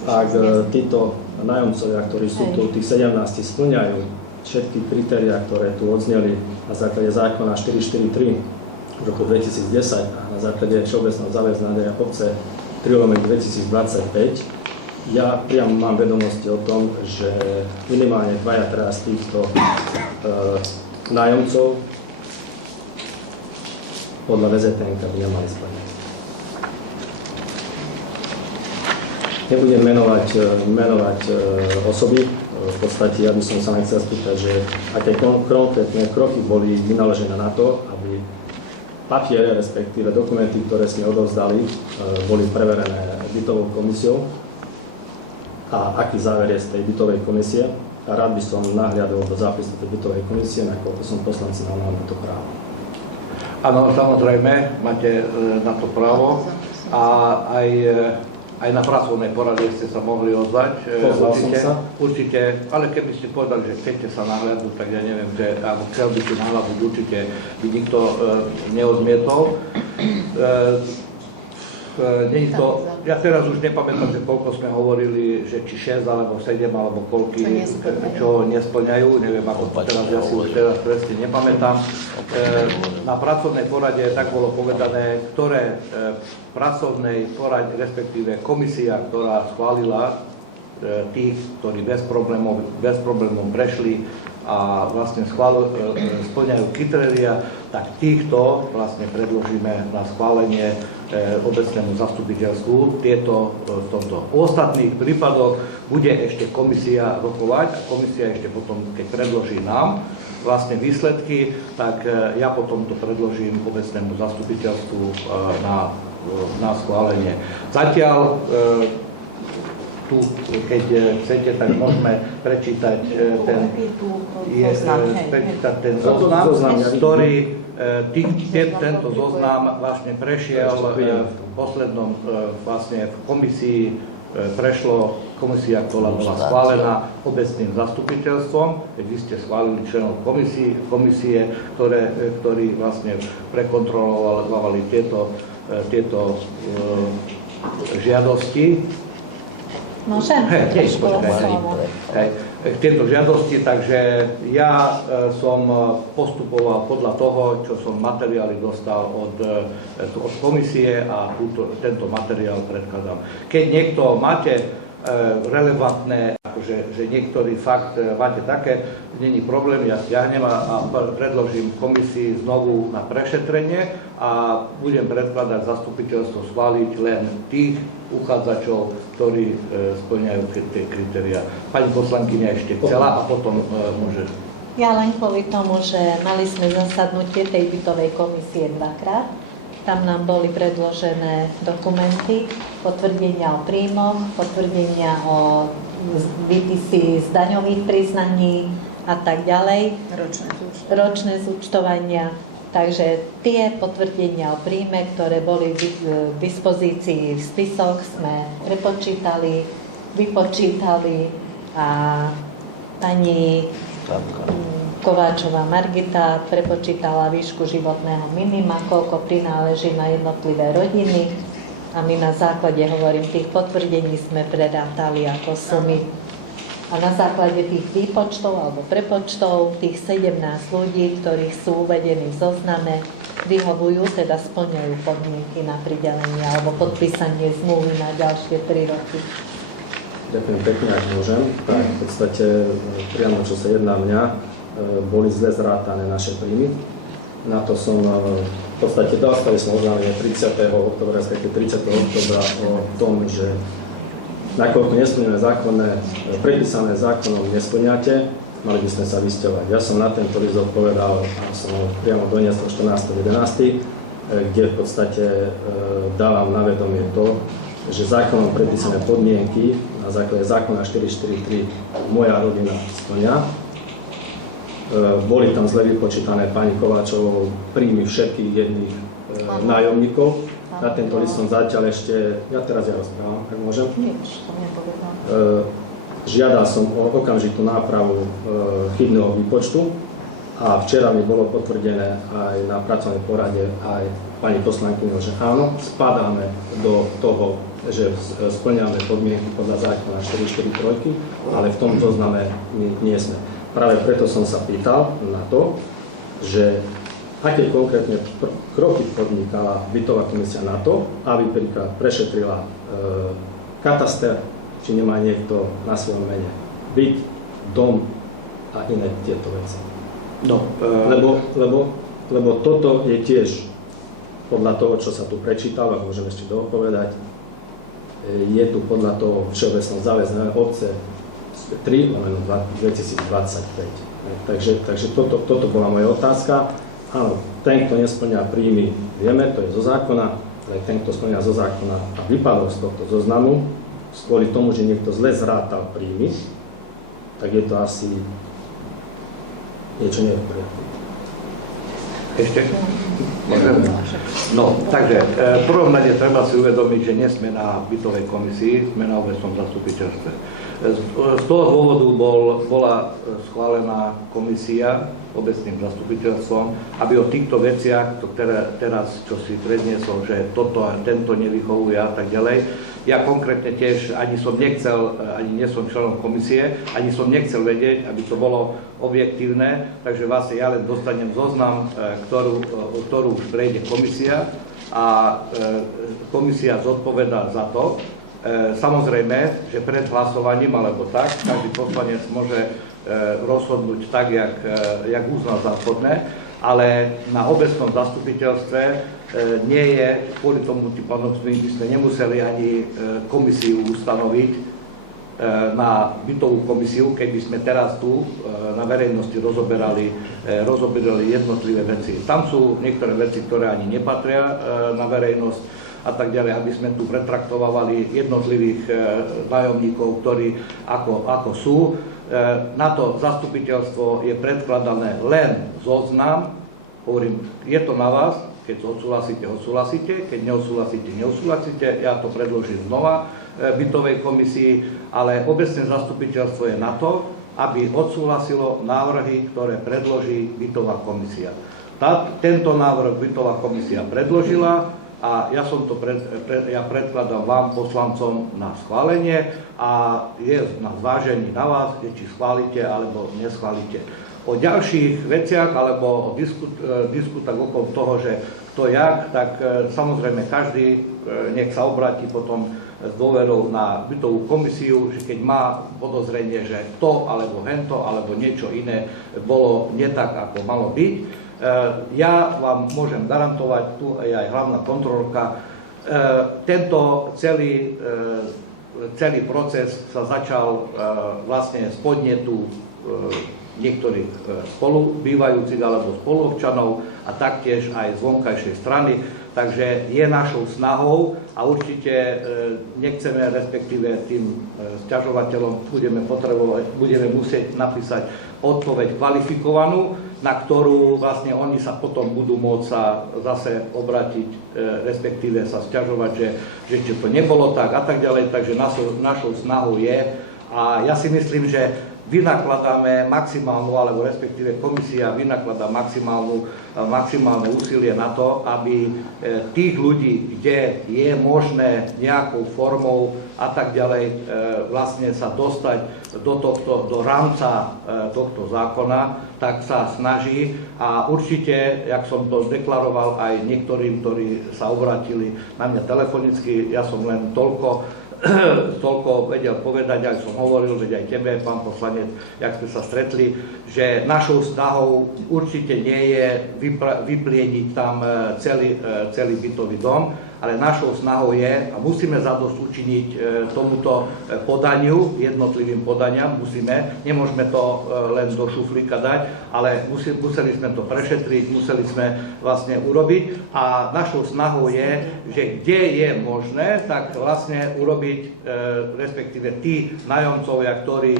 Ak títo nájomcovia, ktorí sú tu, tých 17, spĺňajú všetky kritériá, ktoré tu odzneli na základe zákona 443 v roku 2010 a na základe všeobecného záväzného nariadenia obce 3/2025, ja priamo mám vedomosti o tom, že minimálne dvaja teraz týchto nájomcov podľa VZTN by nemali splňať. Nebudem menovať osoby, v podstate ja by som sa nechcel spýtať, že aké konkrétne kroky boli vynaložené na to, aby papiere, respektíve dokumenty, ktoré sme odovzdali, boli preverené bytovou komisiou a aký záver je z tej bytovej komisie. A rád by som nahliadol do zápisu tej bytovej komisie, nakoľko som poslanci mal na to právo. Áno, samozrejme, máte na to právo a aj na pracovnej porade ste sa mohli ozvať. Určite, ale keby ste povedali, že chcete sa nahliadnúť, tak ja neviem, že alebo chcel by si nahliadnúť, určite by nikto neodmietol. Nie to, ja teraz už nepamätám, že koľko sme hovorili, že či 6 alebo 7 alebo koľky, čo nesplňajú, neviem ako teraz, ja si už teraz presne nepamätám. Na pracovnej porade tak bolo povedané, ktoré pracovnej porade, respektíve komisia, ktorá schválila tých, ktorí bez problémov prešli a vlastne spĺňajú kritéria, tak týchto vlastne predložíme na schválenie obecnému zastupiteľstvu. V tomto ostatných prípadoch bude ešte komisia rokovať a komisia ešte potom, keď predloží nám vlastne výsledky, tak ja potom to predložím obecnému zastupiteľstvu na schválenie. Zatiaľ tu, keď chcete, tak môžeme prečítať ten zoznam, ktorý tento zoznam vlastne prešiel v poslednom vlastne v komisii, prešlo komisia, ktorá bola schválená obecným zastupiteľstvom, keď vy ste schválili členov komisie, ktorí vlastne prekontrolovali tieto žiadosti. Môžem? Tieto žiadosti, takže ja som postupoval podľa toho, čo som materiály dostal od komisie a tento materiál predkladám. Keď niekto máte relevantné, že niektorý fakt máte také, není problém, ja stiahnem a predložím komisii znovu na prešetrenie a budem predkladať zastupiteľstvo schváliť len tých uchádzačov, ktorí spĺňajú tie kritériá. Pani poslankyňa ešte chcela a potom môže. Ja len kvôli tomu, že mali sme zasadnutie tej bytovej komisie dvakrát. Tam nám boli predložené dokumenty, potvrdenia o príjmoch, potvrdenia o výpisy z daňových priznaní a tak ďalej. Ročné zúčtovania. Takže tie potvrdenia o príjme, ktoré boli v dispozícii v spisoch, sme prepočítali, vypočítali a pani Kováčová Margita prepočítala výšku životného minima, koľko prináleží na jednotlivé rodiny A my na základe, hovorím, tých potvrdení sme prerátali ako sumy. A na základe tých výpočtov alebo prepočtov, tých 17 ľudí, ktorých sú uvedení v zozname, vyhovujú, teda splňajú podmienky na pridelenie alebo podpísanie zmluvy na ďalšie 3 roky. Ďakujem pekne, ak môžem. Tak v podstate priamo, čo sa jedná mňa, boli zle zrátané naše príjmy. Na to som v podstate dostali sme oznámenie 30. oktobra, respektíve 30. oktobra o tom, že nakoľko nesplnené zákonné, predpísané zákonom nesplňate, mali by sme sa vysťovať. Ja som na tento list odpovedal a som ho priamo doniesol 14.11., kde v podstate dávam na vedomie to, že zákonom predpísané podmienky na základe zákona 443 moja rodina splňa. Boli tam zle vypočítané pani Kováčovou príjmy všetkých jedných nájomníkov. Na tento list som zatiaľ ešte, ja rozprávam, ak môžem. Žiadal som o okamžitú nápravu chybného výpočtu a včera mi bolo potvrdené aj na pracovnej porade aj pani poslankyňou, že áno, spadáme do toho, že splňame podmienky podľa zákona 443, ale v tom zozname nie sme. Práve preto som sa pýtal na to, že aké konkrétne kroky podnikala bytová komisia na to, aby prešetrila kataster, či nemá niekto na svojom mene byt, dom a iné tieto veci. No, lebo toto je tiež podľa toho, čo sa tu prečítalo, ak môžem ešte dopovedať, je tu podľa toho všeobecného záväzného obce 3/2025. Takže toto bola moja otázka. Áno, ten, kto nesplňa príjmy, vieme, to je zo zákona, ale ten, kto splňa zo zákona a vypadol z tohto zoznamu, kvôli tomu, že niekto zle zrátal príjmy, tak je to asi niečo nie v poriadku. Ešte? No, takže v prvom rade treba si uvedomiť, že nie sme na bytovej komisii, sme na obecnom zastupiteľstve. Z toho dôvodu bola schválená komisia obecným zastupiteľstvom, aby o týchto veciach, ktoré teraz, čo si predniesol, že tento nevychovuje a tak ďalej, ja konkrétne tiež ani som nechcel, ani nie som členom komisie, ani som nechcel vedieť, aby to bolo objektívne, takže vlastne ja len dostanem zoznam, ktorú už prejde komisia a komisia zodpovedá za to. Samozrejme, že pred hlasovaním alebo tak, každý poslanec môže rozhodnúť tak, jak uzná za vhodné, ale na obecnom zastupiteľstve nie je, kvôli tomu by sme nemuseli ani komisiu ustanoviť na bytovú komisiu, keby sme teraz tu na verejnosti rozoberali jednotlivé veci. Tam sú niektoré veci, ktoré ani nepatria na verejnosť a tak ďalej, aby sme tu pretraktovali jednotlivých nájomníkov, ktorí ako sú. Na to zastupiteľstvo je predkladané len zoznam. Hovorím, je to na vás, keď odsúhlasíte, keď neodsúhlasíte, ja to predložím znova bytovej komisii, ale obecné zastupiteľstvo je na to, aby odsúhlasilo návrhy, ktoré predloží bytová komisia. Tento návrh bytová komisia predložila a ja predkladám vám, poslancom, na schválenie a je na zvážení na vás, či schválite alebo neschválite. O ďalších veciach alebo o diskutách okolo toho, že kto jak, tak samozrejme každý nech sa obráti potom s dôverou na bytovú komisiu, že keď má podozrenie, že to alebo hento alebo niečo iné bolo nie tak, ako malo byť. Ja vám môžem garantovať, tu je aj hlavná kontrolórka, tento celý proces sa začal vlastne z podnetu niektorých spolubývajúcich alebo spoluobčanov a taktiež aj z vonkajšej strany. Takže je našou snahou a určite nechceme, respektíve tým sťažovateľom budeme musieť napísať odpoveď kvalifikovanú, na ktorú vlastne oni sa potom budú môcť sa zase obrátiť, respektíve sa sťažovať, že či to nebolo tak a tak ďalej. Takže našou snahou je, a ja si myslím, že vynakladáme maximálnu, alebo respektíve komisia vynakladá maximálne úsilie na to, aby tých ľudí, kde je možné nejakou formou a tak ďalej vlastne sa dostať do rámca tohto zákona, tak sa snaží a určite, jak som to deklaroval aj niektorým, ktorí sa obrátili na mňa telefonicky, ja som len toľko vedel povedať, aj som hovoril, veď aj tebe, pán poslanec, jak sme sa stretli, že našou snahou určite nie je vyplieniť tam celý bytový dom, ale našou snahou je, a musíme zadosť učiniť tomuto podaniu, jednotlivým podaniam, nemôžeme to len do šuflíka dať, ale museli sme to prešetriť, museli sme vlastne urobiť a našou snahou je, že kde je možné, tak vlastne urobiť, respektíve tí nájomcovia, ktorí,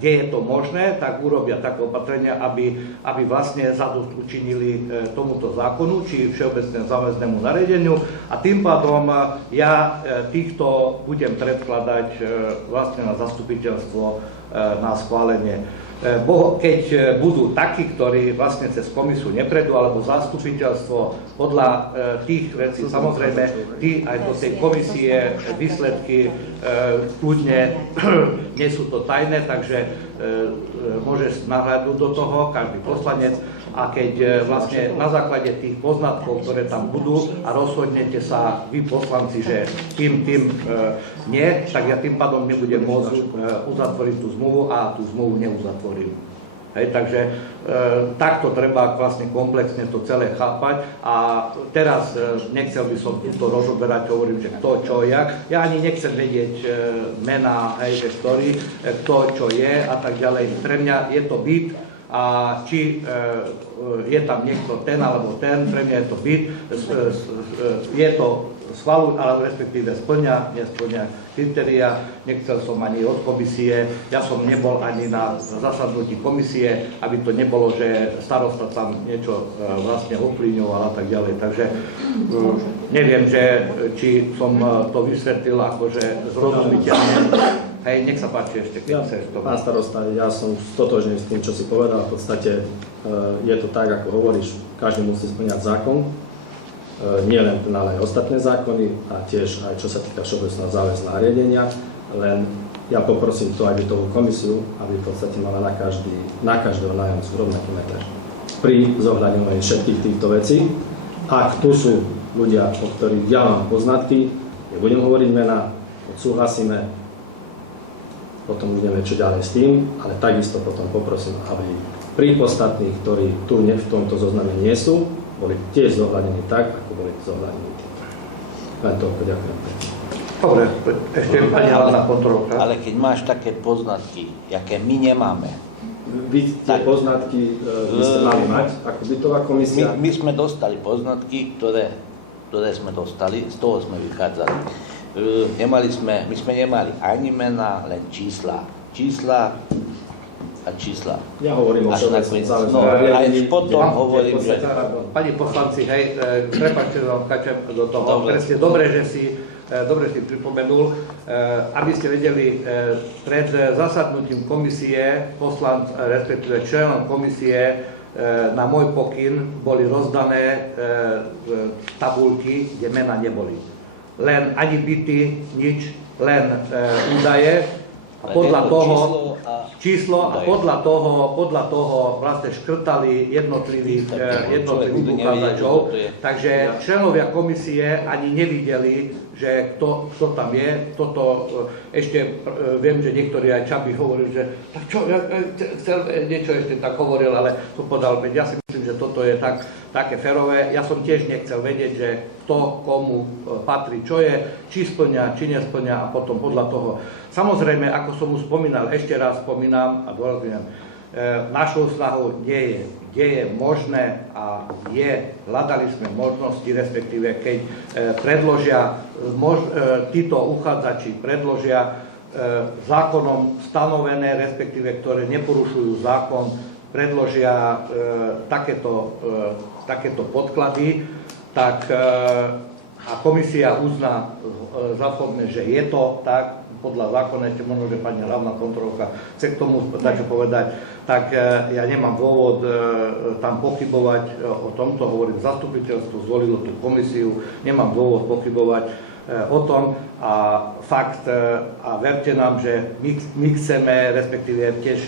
kde je to možné, tak urobia také opatrenia, aby vlastne zadosť učinili tomuto zákonu, či všeobecnému záväznému nariadeniu a tým pádom ja týchto budem predkladať vlastne na zastupiteľstvo na schválenie. Keď budú takí, ktorí vlastne cez komisiu neprejdú, alebo zastupiteľstvo podľa tých vecí, samozrejme, tí aj do tej komisie výsledky kľudne, nie sú to tajné, takže môže nahľadnúť do toho každý poslanec a keď vlastne na základe tých poznatkov, ktoré tam budú a rozhodnete sa vy poslanci, že tým nie, tak ja tým pádom nebudem môcť uzatvoriť tú zmluvu a tú zmluvu neuzatvorím. Hej, takže takto treba vlastne komplexne to celé chápať a teraz nechcel by som to rozoberať, hovorím, že kto, čo, jak. Ja ani nechcem vedieť mená, hej, že ktorý, kto, čo je a tak ďalej. Pre mňa je to byt a či je tam niekto ten alebo ten, pre mňa je to byt, je to schvalu, ale respektíve nesplňa kritéria. Nechcel som ani od komisie, ja som nebol ani na zasadnutí komisie, aby to nebolo, že starosta tam niečo vlastne ovplyvňoval a tak ďalej. Takže neviem, či som to vysvetlil akože zrozumiteľne. Hej, nech sa páči ešte, keď chceš to. Pán starosta, ja som stotožný s tým, čo si povedal. V podstate je to tak, ako hovoríš, každý musí splňať zákon. Nie len ten, ale aj ostatné zákony a tiež aj čo sa týka všeobecného záväzného nariadenia. Len ja poprosím tú auditovú komisiu, aby v podstate mala na každého nájomcu rovnaký meter. Pri zohľadňovaní všetkých týchto vecí, ak tu sú ľudia, o ktorých ja mám poznatky, nebudem hovoriť mená, odsúhlasíme, potom budeme čo ďalej s tým, ale takisto potom poprosím, aby pri ostatných, ktorí tu v tomto zozname nie sú, boli tiež zohľadení tak, ako boli zohľadení tí. Len toľko, ďakujem. Dobre, ešte pani hlavná kontrolka. Ale keď máš také poznatky, jaké my nemáme. Vy tie poznatky by ste mali mať ako bytová komisia? My sme dostali poznatky, ktoré sme dostali, z toho sme vychádzali. My sme nemali ani mená, len čísla. Ja hovorím o všeobecnom záväznom nariadení. Aj potom hovorím, že... Pani poslanci, hej, prepáčte, že vám kačem do toho. Presne, dobre si pripomenul, aby ste vedeli, pred zasadnutím komisie, respektíve členom komisie, na môj pokyn boli rozdané tabuľky, kde mená neboli. Len ani byty, nič, len údaje. A podľa toho číslo a podľa toho vlastne škrtali jednotlivých uchádzačov. Takže členovia komisie ani nevideli, že kto tam je. Toto ešte viem, že niektorí aj Čabi hovorili, že tak čo, ja chcel niečo ešte tak hovoril, ale to podal, ja si myslím, že toto je také férové. Ja som tiež nechcel vedieť, že kto komu patrí, čo je, či splňa, či nesplňa a potom podľa toho. Samozrejme, ako som už spomínal, ešte raz spomínam a dôrazňujem, našou snahou nie je, kde je možné a hľadali sme možnosti, respektíve keď predložia, títo uchádzači predložia zákonom stanovené, respektíve ktoré neporušujú zákon, predložia takéto podklady, tak a komisia uzná za vhodné, že je to tak, podľa zákona, ešte možno, že pani hlavná kontrolka chce k tomu čo povedať, tak ja nemám dôvod tam pochybovať o tomto, hovorím, zastupiteľstvo zvolilo tú komisiu, nemám dôvod pochybovať o tom a fakt, a verte nám, že my chceme, respektíve tiež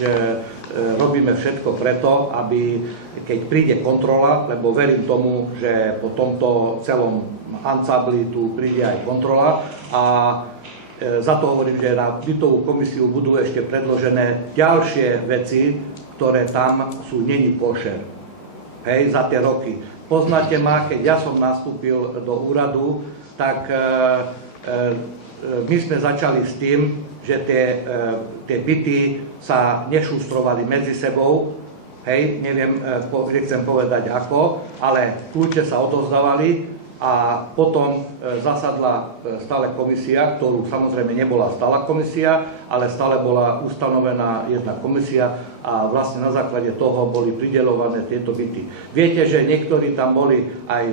robíme všetko preto, aby keď príde kontrola, lebo verím tomu, že po tomto celom ansambli tu príde aj kontrola a za to hovorím, že na bytovú komisiu budú ešte predložené ďalšie veci, ktoré tam sú není košer. Hej, za tie roky. Poznáte ma, keď ja som nastúpil do úradu, tak my sme začali s tým, že tie byty sa nešustrovali medzi sebou. Hej, neviem, nechcem povedať ako, ale kľúče sa odovzdávali a potom zasadla stále komisia, ktorú samozrejme nebola stála komisia, ale stále bola ustanovená jedna komisia a vlastne na základe toho boli prideľované tieto byty. Viete, že niektorí tam boli aj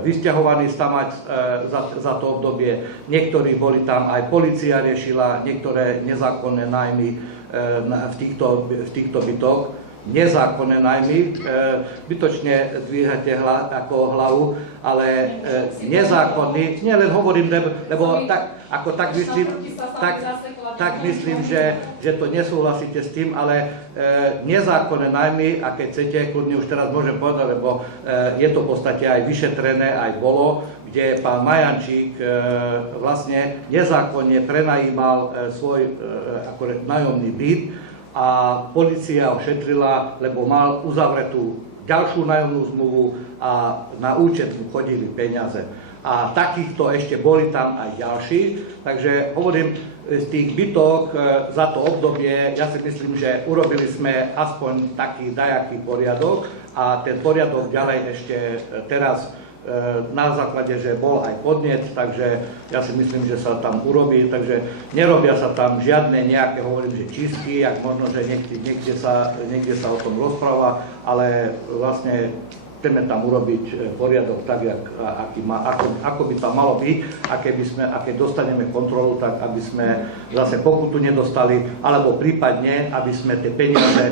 vysťahovaní stamať za to obdobie, niektorí boli tam, aj polícia riešila niektoré nezákonné nájmy v týchto bytoch. Nezákonné nájmy, bytočne dvíhate hlavu, ale nezákonný, nie len hovorím, lebo tak myslím, že to nesúhlasíte s tým, ale nezákonné nájmy, a keď chcete, kľudne už teraz môžem povedať, lebo je to v podstate aj vyšetrené, aj bolo, kde pán Majančík vlastne nezákonne prenajímal svoj nájomný byt, a polícia ho šetrila, lebo mal uzavretú ďalšiu nájomnú zmluvu a na účet mu chodili peniaze. A takýchto ešte boli tam aj ďalší, takže hovorím, z tých bytok za to obdobie, ja si myslím, že urobili sme aspoň taký dajaký poriadok a ten poriadok ďalej ešte teraz na základe, že bol aj podnet, takže ja si myslím, že sa tam urobí, takže nerobia sa tam žiadne nejaké, hovorím, že čistky, ak možno, že niekde sa o tom rozpráva, ale vlastne chceme tam urobiť poriadok tak, ako by tam malo byť a keď dostaneme kontrolu, tak aby sme zase pokutu nedostali, alebo prípadne, aby sme tie peniaze,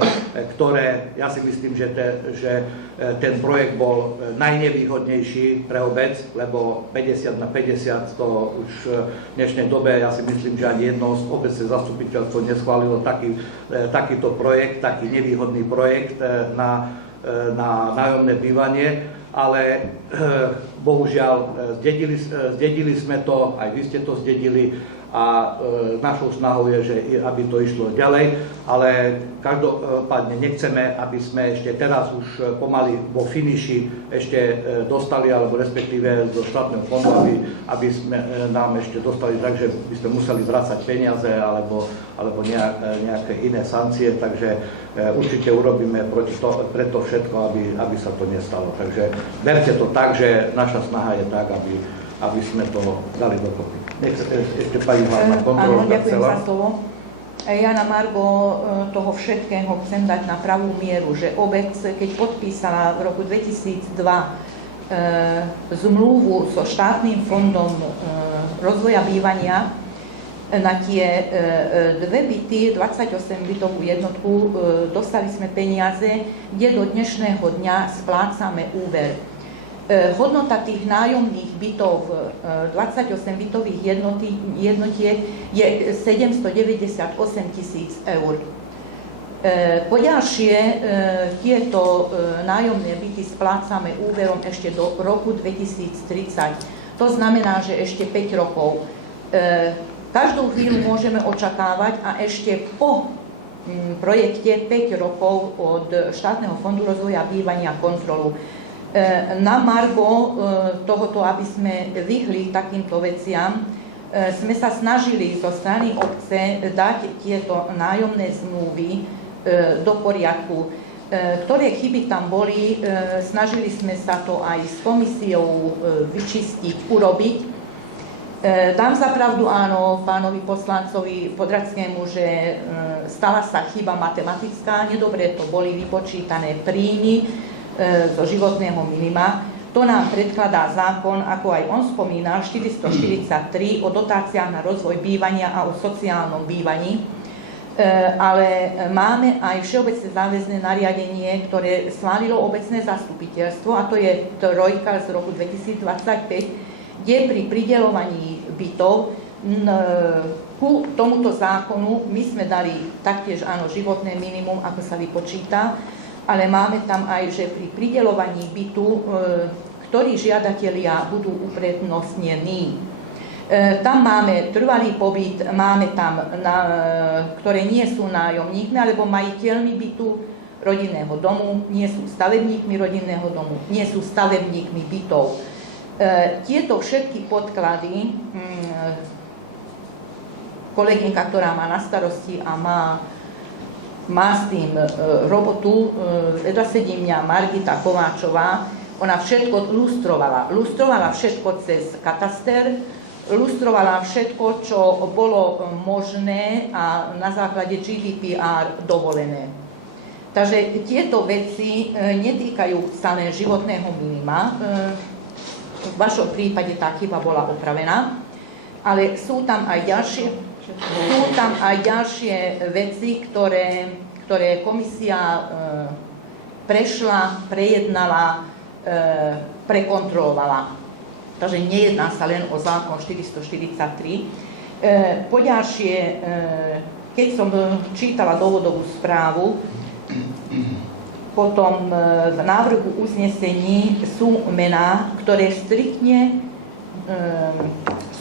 ktoré, ja si myslím, že ten projekt bol najnevýhodnejší pre obec, lebo 50 na 50 to už v dnešnej dobe, ja si myslím, že ani jedno obecné zastupiteľstvo neschválilo takýto projekt, taký nevýhodný projekt na nájomné bývanie, ale bohužiaľ zdedili sme to, aj vy ste to zdedili a našou snahou je, že aby to išlo ďalej, ale každopádne nechceme, aby sme ešte teraz už pomaly vo finiši ešte dostali, alebo respektíve zo štátneho fondu, aby sme nám ešte dostali tak, že by sme museli vrácať peniaze alebo nejaké iné sankcie, takže určite urobíme preto všetko, aby sa to nestalo. Takže berte to tak, že naša snaha je tak, aby sme to dali dokopy. Ešte pani hlavná kontrola. Áno, ďakujem za slovo. Ja na margo toho všetkého chcem dať na pravú mieru, že obec, keď podpísala v roku 2002 zmluvu so štátnym fondom rozvoja bývania na tie dve byty, 28 bytovú jednotku, dostali sme peniaze, kde do dnešného dňa splácame úver. Hodnota tých nájomných bytov, 28 bytových jednotiek, je 798 000 eur. Poďalšie tieto nájomné byty splácame úverom ešte do roku 2030. To znamená, že ešte 5 rokov. Každú chvíľu môžeme očakávať a ešte po projekte 5 rokov od Štátneho fondu rozvoja bývania kontrolu. Na margo tohoto, aby sme vyhli takýmto veciam, sme sa snažili zo strany obce dať tieto nájomné zmluvy do poriadku. Ktoré chyby tam boli, snažili sme sa to aj s komisiou vyčistiť, urobiť. Dám za pravdu áno pánovi poslancovi Podradskému, že stala sa chyba matematická, nedobre to boli vypočítané príjmy zo životného minima. To nám predkladá zákon, ako aj on spomínal, 443 o dotáciách na rozvoj bývania a o sociálnom bývaní. Ale máme aj všeobecné záväzné nariadenie, ktoré schválilo obecné zastupiteľstvo, a to je trojka z roku 2025, kde pri prideľovaní bytov ku tomuto zákonu my sme dali taktiež áno životné minimum, ako sa vypočíta, ale máme tam aj, že pri prideľovaní bytu, ktorí žiadatelia budú uprednostnení. Tam máme trvalý pobyt, máme tam, ktoré nie sú nájomníkmi alebo majiteľmi bytu rodinného domu, nie sú stavebníkmi rodinného domu, nie sú stavebníkmi bytov. Tieto všetky podklady, kolegynka, ktorá má na starosti a má s tým robotu, vedľa sedí mňa Margita Kováčová, ona všetko lustrovala. Lustrovala všetko cez kataster, lustrovala všetko, čo bolo možné a na základe GDPR dovolené. Takže tieto veci netýkajú samé životného minima. V vašom prípade tá chyba bola opravená, ale sú tam aj ďalšie veci, ktoré komisia prešla, prejednala, prekontrolovala. Takže nejedná sa len o zákon 443. Poďalšie, keď som čítala dôvodovú správu, potom v návrhu uznesení sú mená, ktoré striktne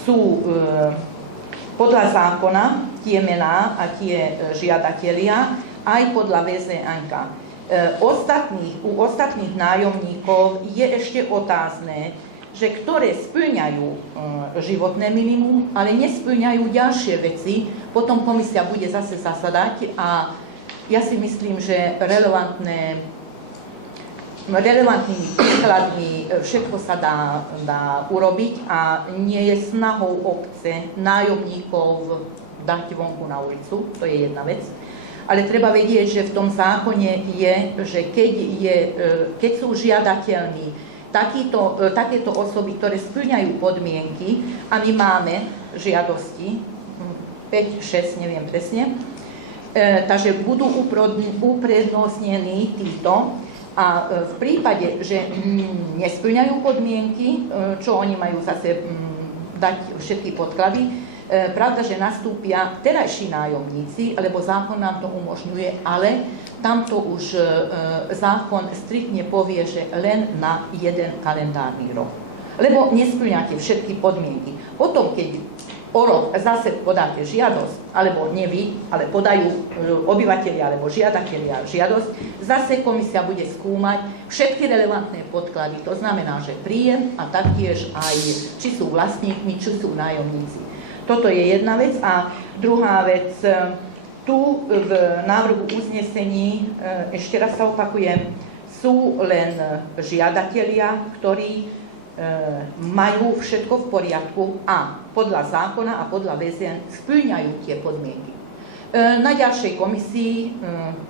sú podľa zákona, tie mená a tie žiadatelia, aj podľa VZNK. U ostatných nájomníkov je ešte otázne, že ktoré spĺňajú životné minimum, ale nespĺňajú ďalšie veci, potom komisia bude zase zasadať a ja si myslím, že relevantnými príkladmi všetko sa dá urobiť a nie je snahou obce nájomníkov dať vonku na ulicu, to je jedna vec. Ale treba vedieť, že v tom zákone je, že keď sú žiadateľní takéto osoby, ktoré spĺňajú podmienky, a my máme žiadosti, 5, 6, neviem presne, takže budú uprednostnení títo a v prípade, že nespĺňajú podmienky, čo oni majú zase dať všetky podklady, pravda, že nastúpia terajší nájomníci, lebo zákon nám to umožňuje, ale tamto už zákon striktne povie, že len na jeden kalendárny rok. Lebo nespĺňate všetky podmienky. Potom, keď o rok zase podáte žiadosť, alebo nie vy, ale podajú obyvatelia alebo žiadatelia žiadosť, zase komisia bude skúmať všetky relevantné podklady. To znamená, že príjem a taktiež aj, či sú vlastníkmi, či sú nájomníci. Toto je jedna vec. A druhá vec, tu v návrhu uznesení, ešte raz sa opakujem, sú len žiadatelia, ktorí majú všetko v poriadku a podľa zákona a podľa VZN spĺňajú tie podmienky. Na ďalšej komisii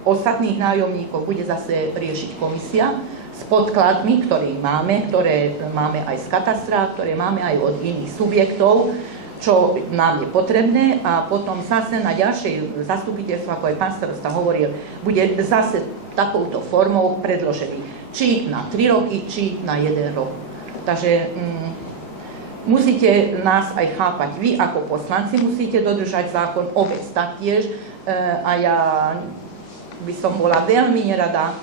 ostatných nájomníkov bude zase riešiť komisia s podkladmi, ktoré máme aj z katastra, ktoré máme aj od iných subjektov, čo nám je potrebné, a potom zase na ďalšej zastupiteľstve, ako aj pán starosta hovoril, bude zase takouto formou predložený. Či na 3 roky, či na 1 rok. Takže musíte nás aj chápať. Vy ako poslanci musíte dodržať zákon, obec taktiež. A ja by som bola veľmi nerada,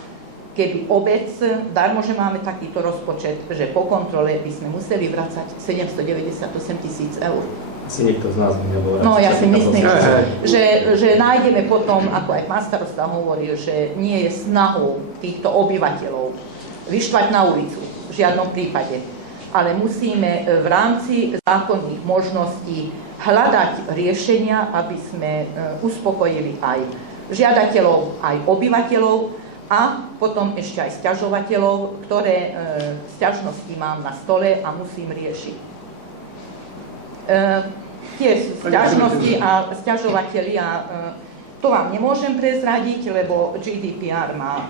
keby obec, darmo, že máme takýto rozpočet, že po kontrole by sme museli vracať 798 000 eur. Asi nikto z nás by nebol. No ja si myslím, že nájdeme potom, ako aj pán starosta hovoril, že nie je snahou týchto obyvateľov vyštvať na ulicu, v žiadnom prípade. Ale musíme v rámci zákonných možností hľadať riešenia, aby sme uspokojili aj žiadateľov, aj obyvateľov, a potom ešte aj sťažovateľov, ktoré sťažnosti mám na stole a musím riešiť. Tie sťažnosti a sťažovatelia, to vám nemôžem prezradiť, lebo GDPR má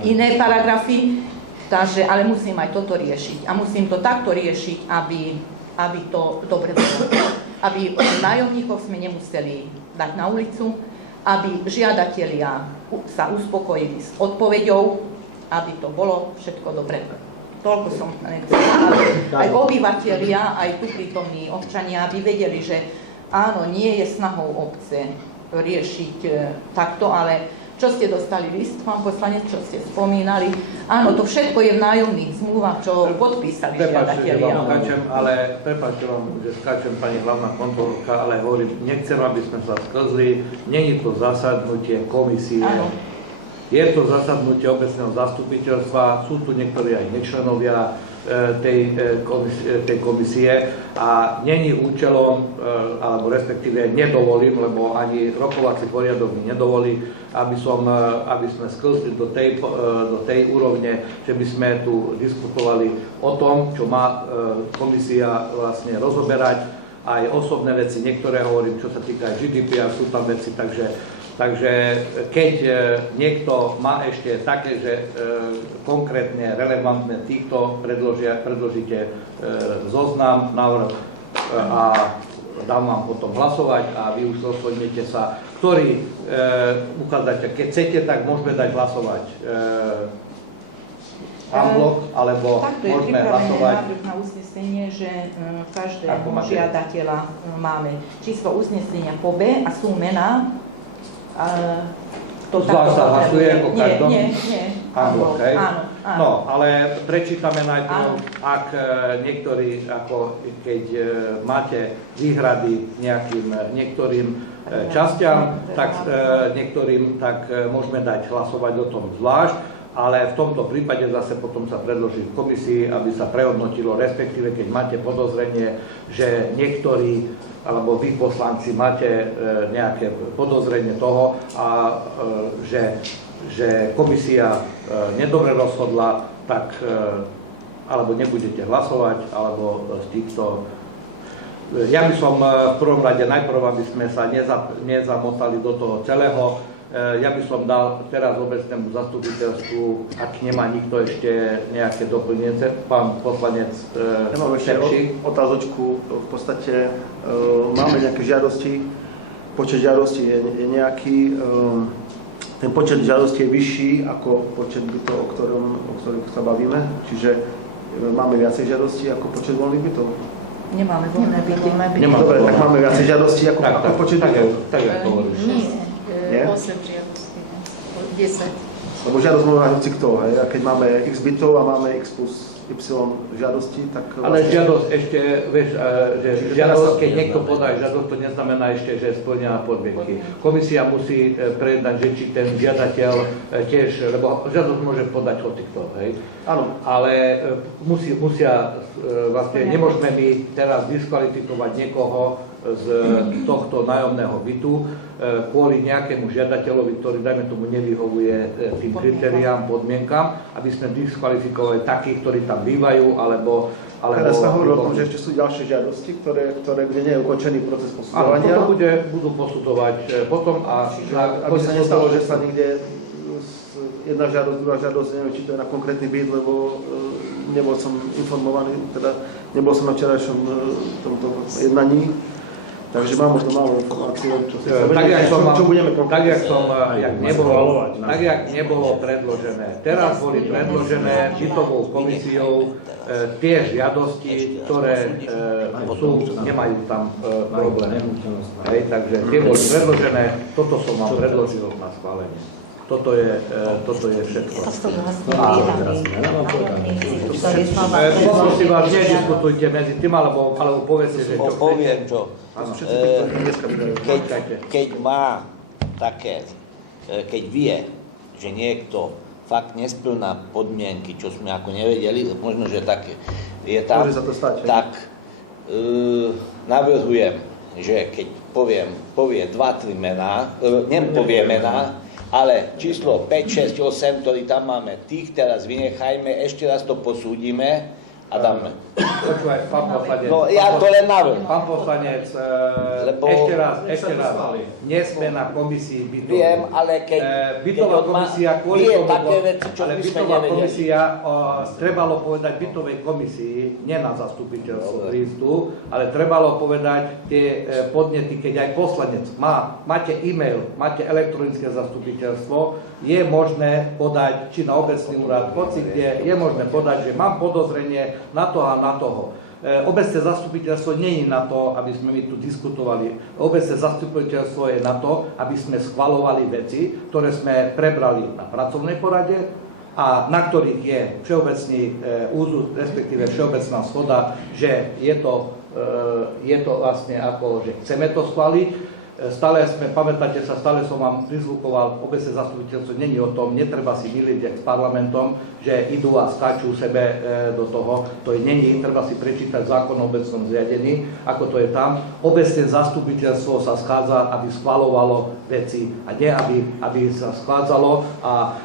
iné paragrafy. Takže, ale musím aj toto riešiť. A musím to takto riešiť, aby to dobre bolo. Aby nájomníkov sme nemuseli dať na ulicu, aby žiadatelia sa uspokojili s odpoveďou, aby to bolo všetko dobre. Toľko som nechcela, ale aj obyvatelia, aj tu prítomní občania, aby vedeli, že áno, nie je snahou obce riešiť takto, ale čo ste dostali list, pán poslanec, čo ste spomínali, áno, to všetko je v nájomných zmluvách, čo podpísali žiadatelia. Prepáčte vám, že skáčem, pani hlavná kontrolórka, ale hovorím, nechcem, aby sme sa sklzli, není to zasadnutie komisie. Áno. Je to zasadnutie obecného zastupiteľstva, sú tu niektorí aj nečlenovia tej komisie a není účelom, alebo respektíve nedovolím, lebo ani rokovací poriadok mi nedovolí, aby sme sklzli do tej úrovne, že by sme tu diskutovali o tom, čo má komisia vlastne rozoberať, aj osobné veci, niektoré hovorím, čo sa týka GDPR, sú tam veci, Takže keď niekto má ešte také, že konkrétne relevantné týchto predložíte zoznam, návrh a dám vám potom hlasovať a vy už rozhodnete sa, ktorý ukážete. Keď chcete, tak môžeme dať hlasovať unblock, alebo môžeme hlasovať. Takto je pripravený návrh na uznesenie, že každého žiadateľa máme číslo uznesenia po B a sú mená. Zvlášť sa hlasuje ako každom? Nie. Unblock, hej? Áno. No, ale prečítame najprv, ak niektorí, ako keď máte výhrady niektorým častiam, tak niektorým, tak môžeme dať hlasovať o tom zvlášť. Ale v tomto prípade zase potom sa predloží v komisii, aby sa prehodnotilo, respektíve keď máte podozrenie, že niektorí, alebo vy poslanci máte nejaké podozrenie toho, a že komisia nedobre rozhodla, tak alebo nebudete hlasovať, alebo z týchto. Ja by som v prvom rade najprv, aby sme sa nezamotali do toho celého, ja by som dal teraz obecnému zastupiteľstvu, ak nemá nikto ešte nejaké doplnenie, pán poslanec Šepšík. Otázočku, v podstate máme nejaké žiadosti, počet žiadostí je nejaký, ten počet žiadostí je vyšší ako počet bytov, o ktorých sa bavíme, čiže máme viacej žiadostí ako počet voľných bytov. Nemáme voľné byty. Dobre, tak máme viacej žiadostí ako počet bytov. Tak je to hovoríš. Nie? 8 žiadostí, 10. Lebo žiadosť môže mať hoci kto, hej? A keď máme x bytov a máme x plus y žiadostí, tak... Ale žiadosť ešte, vieš, že žiadosť, keď niekto podá žiadosť, to neznamená ešte, že splňa podmienky. Komisia musí prejednať, že či ten žiadateľ tiež, lebo žiadosť môže podať hoci kto, hej? Áno. Ale musia, vlastne nemôžeme my teraz diskvalifikovať niekoho z tohto nájomného bytu kvôli nejakému žiadateľovi, ktorý, dajme tomu, nevyhovuje tým kritériám, podmienkam, aby sme diskvalifikovali takých, ktorí tam bývajú, alebo Teraz sa hovorí o tom, že ešte sú ďalšie žiadosti, kde nie je ukončený proces posudzovania. Áno, toto budú posudzovať potom a... Aby sa nestalo, že sa niekde jedna žiadosť, druhá žiadosť, neviem, či to je na konkrétny byt, lebo nebol som informovaný, teda nebol som na včerajšom tomto jednaní. Takže mám možno málo informácií, čo budeme konkrétne. Tak, jak nebolo predložené. Teraz boli predložené bytovou komisiou tie žiadosti, ktoré nemajú tam problém. Takže tie boli predložené, toto som vám predložil na schválenie. Toto je všetko. Poprosím vás, nediskutujte medzi tým, alebo povedzte, že čo poviem čo. Keď má také, keď vie, že niekto fakt nesplná podmienky, čo sme ako nevedeli, možno, že tak je tam, tak navrhujem, že keď povie 2-3 mená, nepovie mená, ale číslo 5, 6, 8, ktorý tam máme, tých teraz vynechajme, ešte raz to posúdime Adame. Počúvaj, pán poslanec. No ja to len navrhujem. Pán poslanec, Lebo- ešte raz, nie sme na komisii bytovej. Viem, ale keď Bytová on má- komisia kvôli vie tomu, také veci, čo ale my sme bytová nevedeli. komisia, trebalo povedať bytovej komisii, nie na zastupiteľstvo Dobre. listu, ale trebalo povedať tie podnety, keď aj poslanec máte e-mail, máte elektronické zastupiteľstvo, je možné podať, či na obecný úrad, hoci kde, je možné podať, že mám podozrenie na toho a na toho. Obecné zastupiteľstvo nie je na to, aby sme my tu diskutovali. Obecné zastupiteľstvo je na to, aby sme schvaľovali veci, ktoré sme prebrali na pracovnej porade a na ktorých je všeobecný úzus, respektíve všeobecná schoda, že je to vlastne ako, že chceme to schváliť. Stále pamätáte sa, stále som vám prizvukoval, obecné zastupiteľstvo není o tom, netreba si myliť s parlamentom, že idú a skáču sebe do toho, to není, treba si prečítať zákon o obecnom zriadení, ako to je tam. Obecné zastupiteľstvo sa schádza, aby schvaľovalo veci a nie, aby sa schádzalo a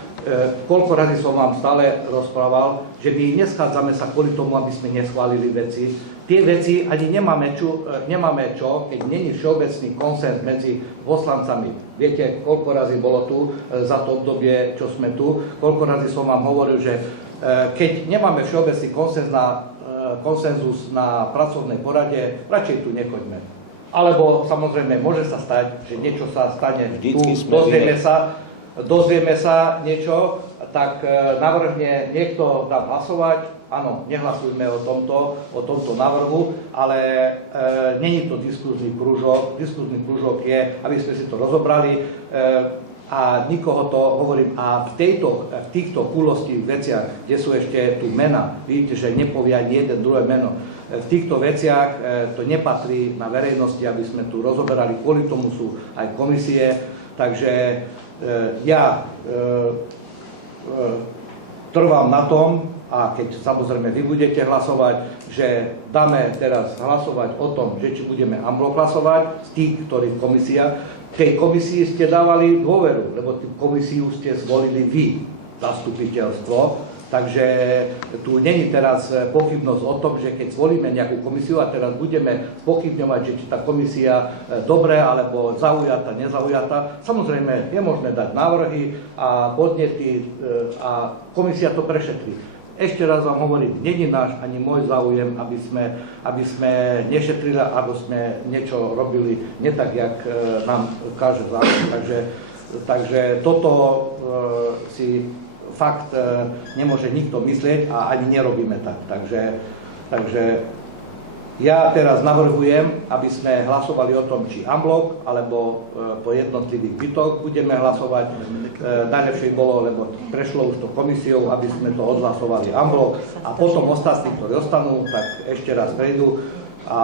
koľko razy som vám stále rozprával, že my neschádzame sa kvôli tomu, aby sme neschválili veci. Tie veci ani nemáme čo, keď není všeobecný konsens medzi poslancami. Viete, koľko razy bolo tu za to obdobie, čo sme tu, koľko razy som vám hovoril, že keď nemáme všeobecný konsenzus na pracovnej porade, radšej tu nechoďme. Alebo samozrejme môže sa stať, že niečo sa stane Vždycky tu, dozvieme sa niečo, tak navrhne niekto dá hlasovať. Áno, nehlasujme o tomto návrhu, ale není to diskuzný krúžok. Diskuzný krúžok je, aby sme si to rozobrali a nikoho to, hovorím, a v týchto kúlostivých veciach, kde sú ešte tu mena, vidíte, že nepovie ani jeden druhé meno, v týchto veciach to nepatrí na verejnosti, aby sme tu rozoberali, kvôli tomu sú aj komisie, takže ja trvám na tom, a keď samozrejme vy budete hlasovať, že dáme teraz hlasovať o tom, že či budeme en bloc hlasovať z tých, ktorých tej komisii ste dávali dôveru, lebo tú komisiu ste zvolili vy, zastupiteľstvo, takže tu není teraz pochybnosť o tom, že keď zvolíme nejakú komisiu a teraz budeme pochybňovať, že či tá komisia dobre alebo zaujatá, nezaujatá, samozrejme je možné dať návrhy a podnety a komisia to prešetrí. Ešte raz vám hovorím, není náš ani môj záujem, aby sme nešetrili, alebo sme niečo robili nie tak, jak nám káže zákon. Takže toto si fakt nemôže nikto myslieť a ani nerobíme tak. Takže ja teraz navrhujem, aby sme hlasovali o tom, či en bloc, alebo po jednotlivých bytoch budeme hlasovať. Najlepšie bolo, lebo prešlo už to komisiou, aby sme to odhlasovali en bloc a potom ostatní, ktorí ostanú, tak ešte raz prejdú a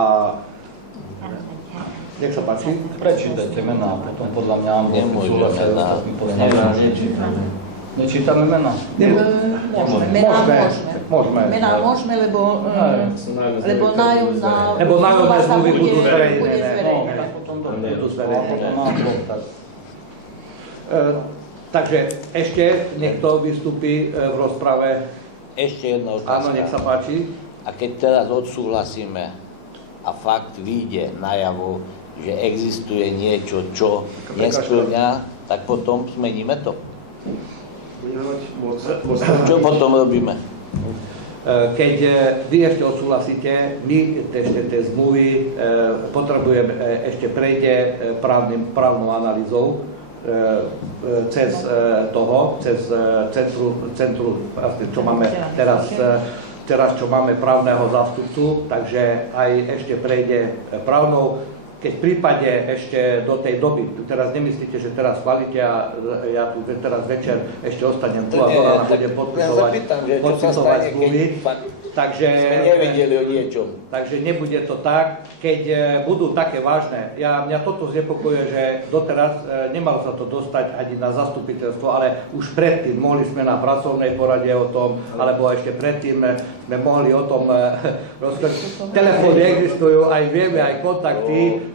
nech sa páči. Prečítajte mená, potom podľa mňa en bloc Nemôžeme súhlasia mená. ostatní podľa mňa. Nečítame mená? Môžeme. Mená môžeme, lebo nájomná Lebo nájomné zmluvy budú zverejnené. bude zverejnené. Tak potom dobre. Budú zverejnené. Potom en bloc, tak. Takže ešte niekto vystúpi v rozprave. Ešte jedna Áno, nech sa otázka. páči. A keď teraz odsúhlasíme a fakt vyjde najavo, že existuje niečo, čo nesplňa, tak potom zmeníme to. Čo potom robíme? Keď vy ešte odsúhlasíte, my ešte tie zmluvy potrebujeme, ešte prejde právnou analýzou cez centru, čo máme teraz, čo máme právneho zástupcu, takže aj ešte prejde právnou. Keď v prípade ešte do tej doby, teraz nemyslíte, že teraz schválite a ja tu teraz večer ešte ostanem tu a Zorana budem podpisovať zmluvy, takže sme nevedeli o niečom. Takže nebude to tak, keď budú také vážne. Mňa toto znepokojuje, že doteraz nemalo sa to dostať ani na zastupiteľstvo, ale už predtým mohli sme na pracovnej porade o tom, alebo ešte predtým sme mohli o tom telefóny existujú, aj vieme, aj kontakty.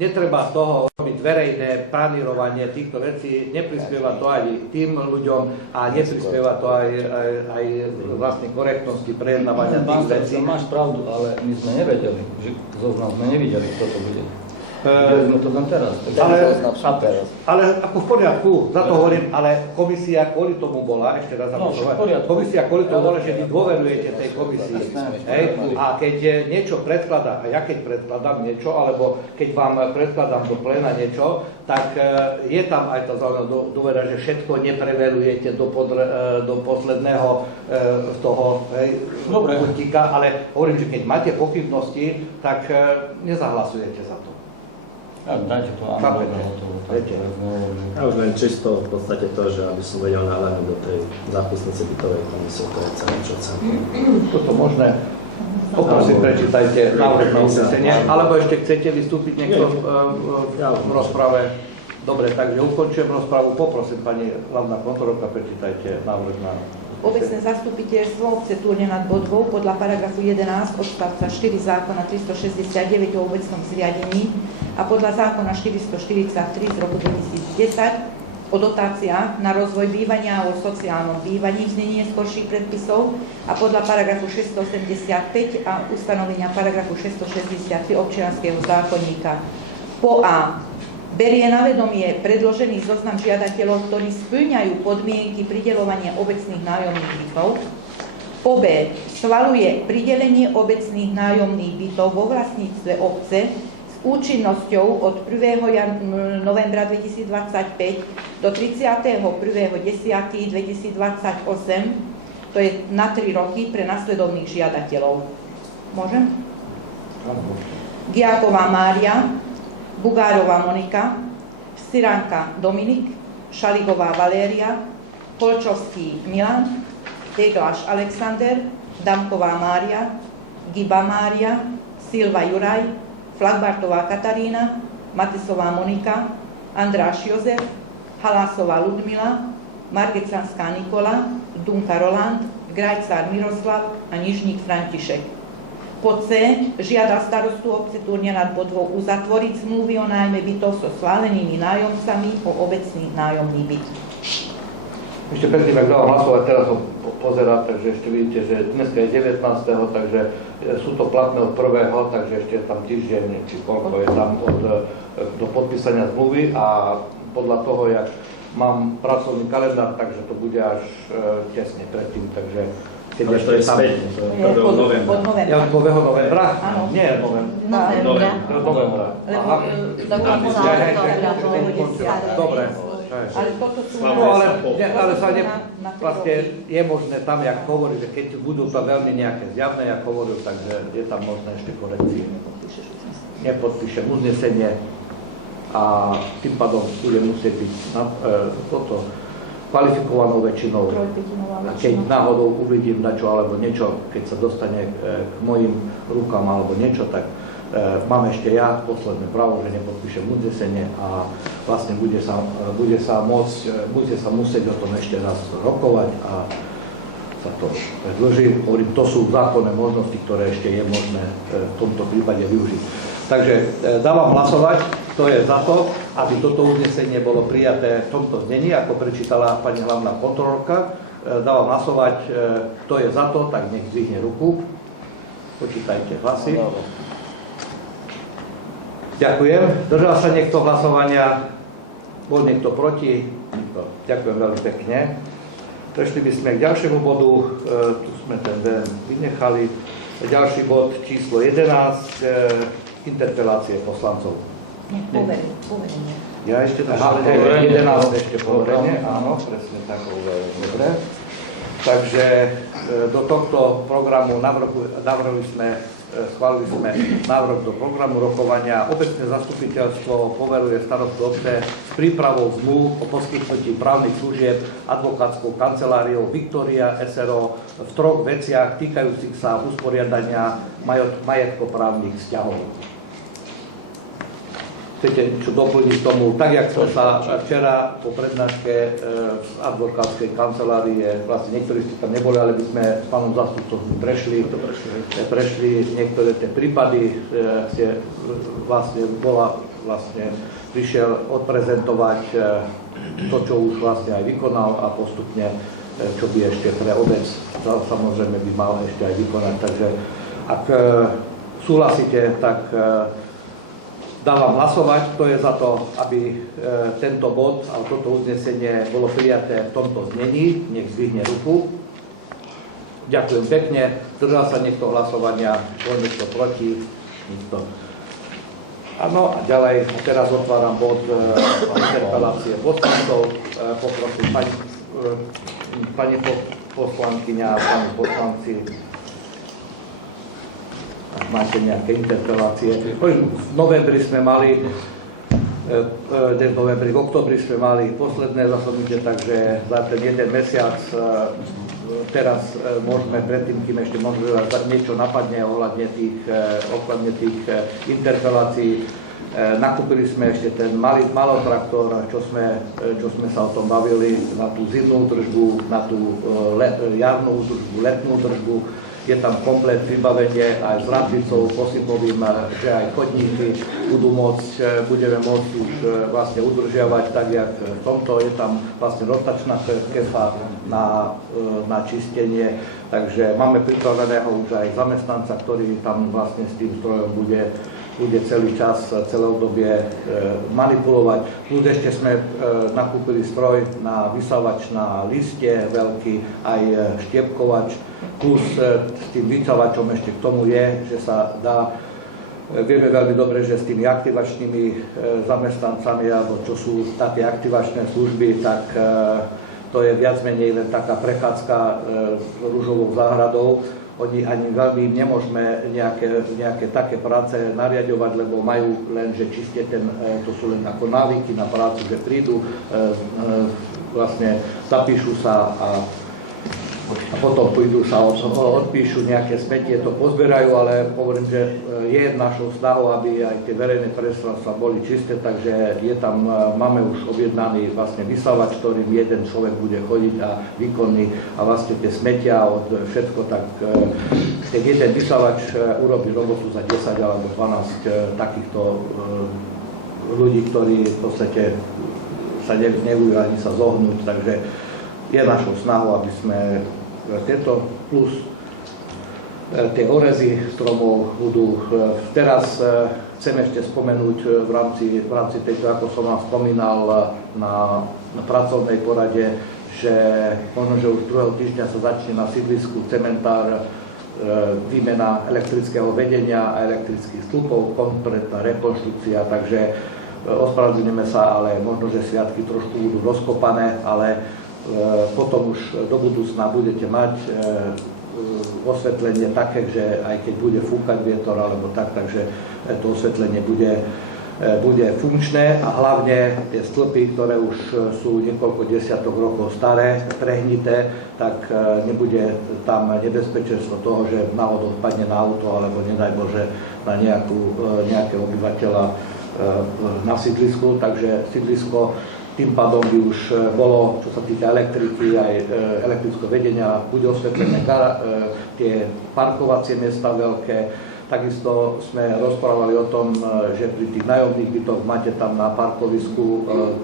Netreba z toho robiť verejné pranírovanie týchto vecí, neprispieva to aj tým ľuďom a neprispieva to aj vlastne korektnosti prejednávania tých vecí. Máš pravdu, ale my sme nevedeli, že zoznam sme nevideli, kto to bude. Videli sme to tam teraz. Ale ako v poriadku, za to hovorím, ale komisia kvôli tomu bola, ešte raz komisia kvôli tomu bola, že vy dôverujete tej komisii. Hej? A keď niečo predkladá, a ja keď predkladám niečo, alebo keď vám predkladám do pléna niečo, tak je tam aj tá zaujímavá dôvera, že všetko nepreverujete do posledného toho puntíka, ale hovorím, že keď máte pochybnosti, tak nezahlasujete za to. Dajte to áno, hotovo. Ja už len čisto v podstate to, že aby som vedel nahľadnúť do tej zápisnice bytovej komisie, to je celé, čo chcem. Toto možné. Poprosím, prečítajte návrh na uznesenie, alebo ešte chcete vystúpiť niekto v rozprave? Dobre, takže ukončujem rozpravu. Poprosím pani hlavná kontrolórka, prečítajte návrh na Obecné zastupiteľstvo obce Turňa nad Bodvou podľa paragrafu 11 odstavca 4 zákona 369 o obecnom zriadení a podľa zákona 443 z roku 2010 o dotáciách na rozvoj bývania a o sociálnom bývaní v znení neskorších predpisov a podľa paragrafu 685 a ustanovenia paragrafu 663 občianskeho zákonníka. Po A. Berie na vedomie predložený zoznam žiadateľov, ktorí spĺňajú podmienky prideľovania obecných nájomných bytov. Po B. Schvaľuje pridelenie obecných nájomných bytov vo vlastníctve obce s účinnosťou od 1. novembra 2025 do 31.10.2028, to je na 3 roky pre nasledovných žiadateľov. Môžem? Giaková Mária, Bugárová Monika, Styránka Dominik, Šaligová Valéria, Polčovský Milan, Tegláš Alexander, Damková Mária, Giba Mária, Silva Juraj, Flagbartová Katarína, Matisová Monika, Andráš Jozef, Halásová Ludmila, Margecanská Nikola, Dunka Roland, Grajcár Miroslav a Nižník František. Po C. Žiada starostu obce Turňa nad Bodvou uzatvoriť zmluvy o nájme bytov so schválenými nájomcami o obecný nájomný byt. Ešte predtým, ak dávam hlasovať, teraz ho pozerám, takže ešte vidíte, že dneska je 19. takže sú to platné od 1. takže ešte je tam týždeň, či koľko je tam do podpísania zmluvy a podľa toho, jak mám pracovný kalendár, takže to bude až tesne predtým, takže keď ale to je späť, to je od novembra. Ja od novembra? Áno. Nie, novembra. Novembra. Dobre. Ale toto sú... Ale sa vlastne je možné tam, jak hovorí, že keď budú to veľmi nejaké zjavné, jak hovoril, takže je tam možné ešte korekcie. Nepodpíšem uznesenie a tým pádom bude musieť byť toto kvalifikovanou väčšinou. A keď náhodou uvidím dačo alebo niečo, keď sa dostane k mojim rukám alebo niečo, tak mám ešte ja posledné právo, že nepodpíšem uznesenie a vlastne bude sa musieť o tom ešte raz rokovať a sa to predĺží. Hovorím, to sú zákonné možnosti, ktoré ešte je možné v tomto prípade využiť. Takže dávam hlasovať, kto je za to, aby toto uznesenie bolo prijaté v tomto znení, ako prečítala pani hlavná kontrolórka. Dávam hlasovať, kto je za to, tak nech zdvihne ruku. Počítajte hlasy. Ďakujem. Držal sa niekto hlasovania? Bol niekto proti? Nikto. Ďakujem veľmi pekne. Prešli by sme k ďalšiemu bodu. Tu sme ten den vynechali. Ďalší bod číslo 11. Interpelácie poslancov. Poverenie. Ja ešte to 11 ešte poverenie. Áno, presne tak. Dobre. Takže do tohto programu schválili sme návrh do programu rokovania. Obecné zastupiteľstvo poveruje starostu obce s prípravou zmluv o poskytnutí právnych služieb advokátskou kanceláriou Viktória SRO v 3 veciach týkajúcich sa usporiadania majetkoprávnych vzťahov. Chcete niečo doplniť tomu, tak jak som sa včera po prednáške z advokátskej kancelárie, vlastne niektorí ste tam neboli, ale by sme s pánom zástupcom prešli niektoré tie prípady, vlastne bola vlastne prišiel odprezentovať to, čo už vlastne aj vykonal a postupne, čo by ešte pre obec samozrejme by mal ešte aj vykonať. Takže ak súhlasíte, tak dávam hlasovať, kto je za to, aby tento bod a toto uznesenie bolo prijaté v tomto znení. Nech zdvihne ruku. Ďakujem pekne. Zdržal sa niekto hlasovania? Bol niekto proti? Nikto. Áno, a ďalej teraz otváram bod interpelácie poslancov. Poprosím pani poslankyňa a pani poslanci, ak máte nejaké interpelácie. V novembri sme mali, v oktobri sme mali posledné zasadnutie, takže za ten jeden mesiac teraz môžeme predtým, kým ešte možno niečo napadne ohľadne tých interpelácií. Nakúpili sme ešte ten malotraktor, čo sme sa o tom bavili, na tú zimnú údržbu, na tú jarnú údržbu, letnú údržbu. Je tam komplet vybavenie aj s radlicou, posypovým, že aj chodníky budeme môcť už vlastne udržiavať tak, jak v tomto. Je tam vlastne rotačná kefa na čistenie, takže máme pripraveného už aj zamestnanca, ktorý tam vlastne s tým strojom bude celý čas, celé obdobie manipulovať. Plus ešte sme nakúpili stroj na vysávač na listie veľký, aj štiepkovač, plus s tým vysávačom ešte k tomu je, že sa dá, vieme veľmi dobre, že s tými aktivačnými zamestnancami, alebo čo sú také aktivačné služby, tak to je viac menej len taká prechádzka ružovou záhradou. Oni ani veľmi nemôžeme nejaké také práce nariadovať, lebo majú len, že čiste to sú len ako návyky na prácu, že prídu, vlastne zapíšu sa a potom prídu sa odpíšu nejaké smetie, to pozberajú, ale hovorím, že je našou snahou, aby aj tie verejné priestranstva boli čisté, takže máme už objednaný vlastne vysávač, ktorým jeden človek bude chodiť a výkonný a vlastne tie smetia od všetko, tak ten jeden vysávač urobí robotu za 10 alebo 12 takýchto ľudí, ktorí v podstate sa nevujú ani sa zohnúť, takže je našou snahou, aby sme tieto plus tie orezy stromov budú. Teraz chcem ešte spomenúť v rámci tejto, ako som vám spomínal na pracovnej porade, že možno, že už 2. týždňa sa začne na sídlisku cementár výmena elektrického vedenia a elektrických stĺpov, kompletná rekonštrukcia, takže ospravedlňujeme sa, ale možno, že sviatky trošku budú rozkopané, ale potom už do budúcna budete mať osvetlenie také, že aj keď bude fúkať vietor alebo tak, takže to osvetlenie bude funkčné a hlavne tie stĺpy, ktoré už sú niekoľko desiatok rokov staré, prehnité, tak nebude tam nebezpečenstvo toho, že náhodou vpadne na auto alebo nedaj Bože na nejakého obyvateľa na sídlisku, takže sídlisko tým pádom by už bolo, čo sa týka elektriky, aj elektrického vedenia, bude osvetlené tie parkovacie miesta veľké. Takisto sme rozprávali o tom, že pri tých nájomných bytoch máte tam na parkovisku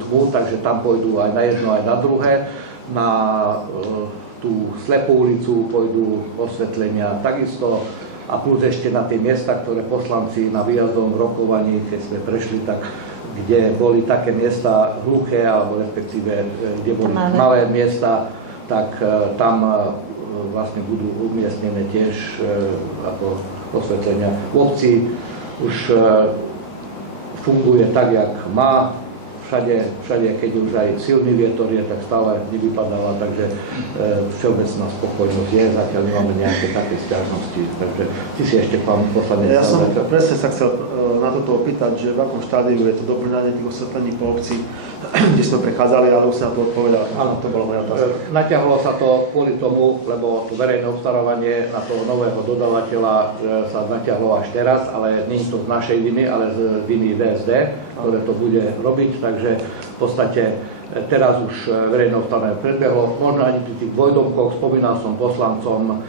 tmu, takže tam pôjdu aj na jedno, aj na druhé. Na tú slepú ulicu pôjdu osvetlenia takisto. A plus ešte na tie miesta, ktoré poslanci na výjazdom rokovaní, keď sme prešli, tak kde boli také miesta hluché, alebo respektíve, kde boli malé miesta, tak tam vlastne budú umiestnené tiež ako osvetlenia. V obci už funguje tak, jak má. Všade, keď už aj silný vietor je, tak stále nevypadáva, takže všeobecná spokojnosť je, zatiaľ nemáme nejaké také sťažnosti. Takže ty si ešte, pán poslanec. Ja som presne sa chcel na toto opýtať, že v akom štádiu je to doplňanie tých osvetlení po obci, kde sme prechádzali, ale už sa na to odpovedal. Áno, to bola moja otázka. Naťahlo sa to kvôli tomu, lebo to verejné obstarávanie na toho nového dodávateľa sa naťahlo až teraz, ale nie je to z našej viny, ale z viny VSD, ktoré to bude robiť, takže v podstate teraz už verejné obstarávanie predbehlo. Možno ani pri tých dvojdomkoch, spomínal som poslancom,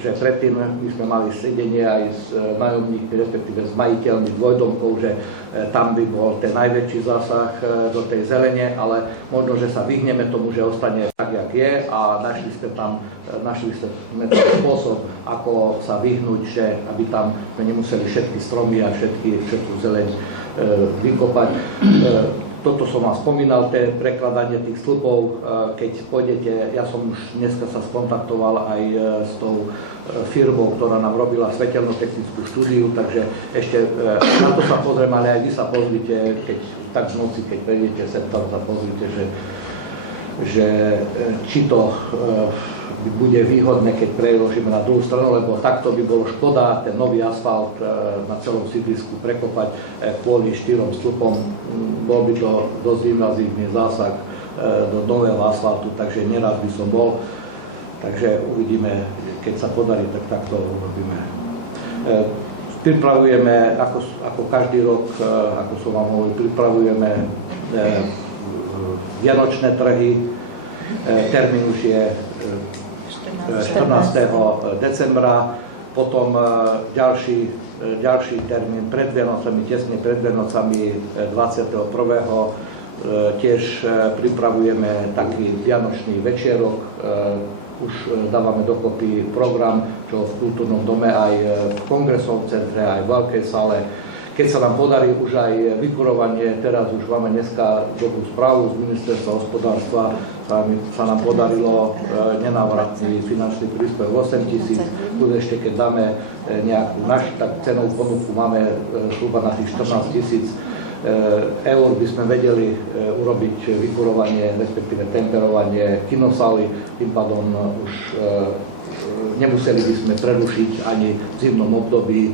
že predtým my sme mali sedenie aj s nájomníkmi, respektíve s majiteľmi dvojdomkov, že tam by bol ten najväčší zásah do tej zelene, ale možno, že sa vyhneme tomu, že ostane tak, jak je a našli sme tam spôsob, ako sa vyhnúť, že aby tam sme nemuseli všetky stromy a všetku zeleň vykopať. Toto som vám spomínal, to prekladanie tých stĺpov, keď pôjdete, ja som už dneska sa skontaktoval aj s tou firmou, ktorá nám robila svetelnotechnickú štúdiu, takže ešte na to sa pozriem, ale aj vy sa pozrite, keď tak v noci, keď prejdete sem tam, sa pozrite, že či to bude výhodné, keď preložíme na druhú stranu, lebo takto by bolo škoda ten nový asfalt na celom sídlisku prekopať kvôli 4 stĺpom. Bol by to dosť invazívny zásah do nového asfaltu, takže neraz by som bol. Takže uvidíme, keď sa podarí, tak takto urobíme. Pripravujeme, ako každý rok, ako som vám hovoril, pripravujeme vianočné trhy. Termín už je 14. decembra, potom ďalší termín pred Vianocami, tesne pred Vianocami 21. Tiež pripravujeme taký vianočný večierok, už dávame dokopy program, čo v kultúrnom dome, aj v kongresovom centre, aj v veľkej sále. Keď sa nám podarí už aj vykurovanie, teraz už máme dneska dobrú správu z ministerstva hospodárstva, sa nám podarilo nenávratný finančný príspevok 8 000, tu ešte keď dáme nejakú našu cenovú ponuku, máme zhruba na tých 14 000 eur by sme vedeli urobiť vykurovanie, respektíve temperovanie kinosály, tým pádom už nemuseli by sme prerušiť ani v zimnom období.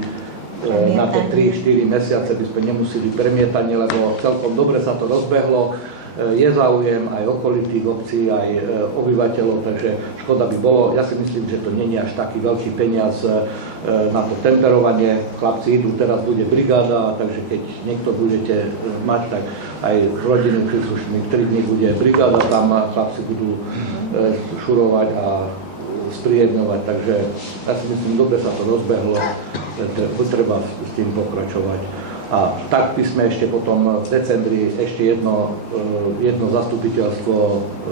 Na tie 3-4 mesiace by sme nemuseli premietanie, lebo celkom dobre sa to rozbehlo. Je záujem aj okolitých obcí, aj obyvateľov, takže škoda by bolo. Ja si myslím, že to nie je až taký veľký peniaz na to temperovanie. Chlapci idú, teraz bude brigáda, takže keď niekto budete mať, tak aj rodinný príslušník 3 dní bude brigáda, tam chlapci budú šurovať a spríjemňovať, takže ja si myslím, dobre sa to rozbehlo, treba s tým pokračovať. A tak by sme ešte potom v decembri ešte jedno zastupiteľstvo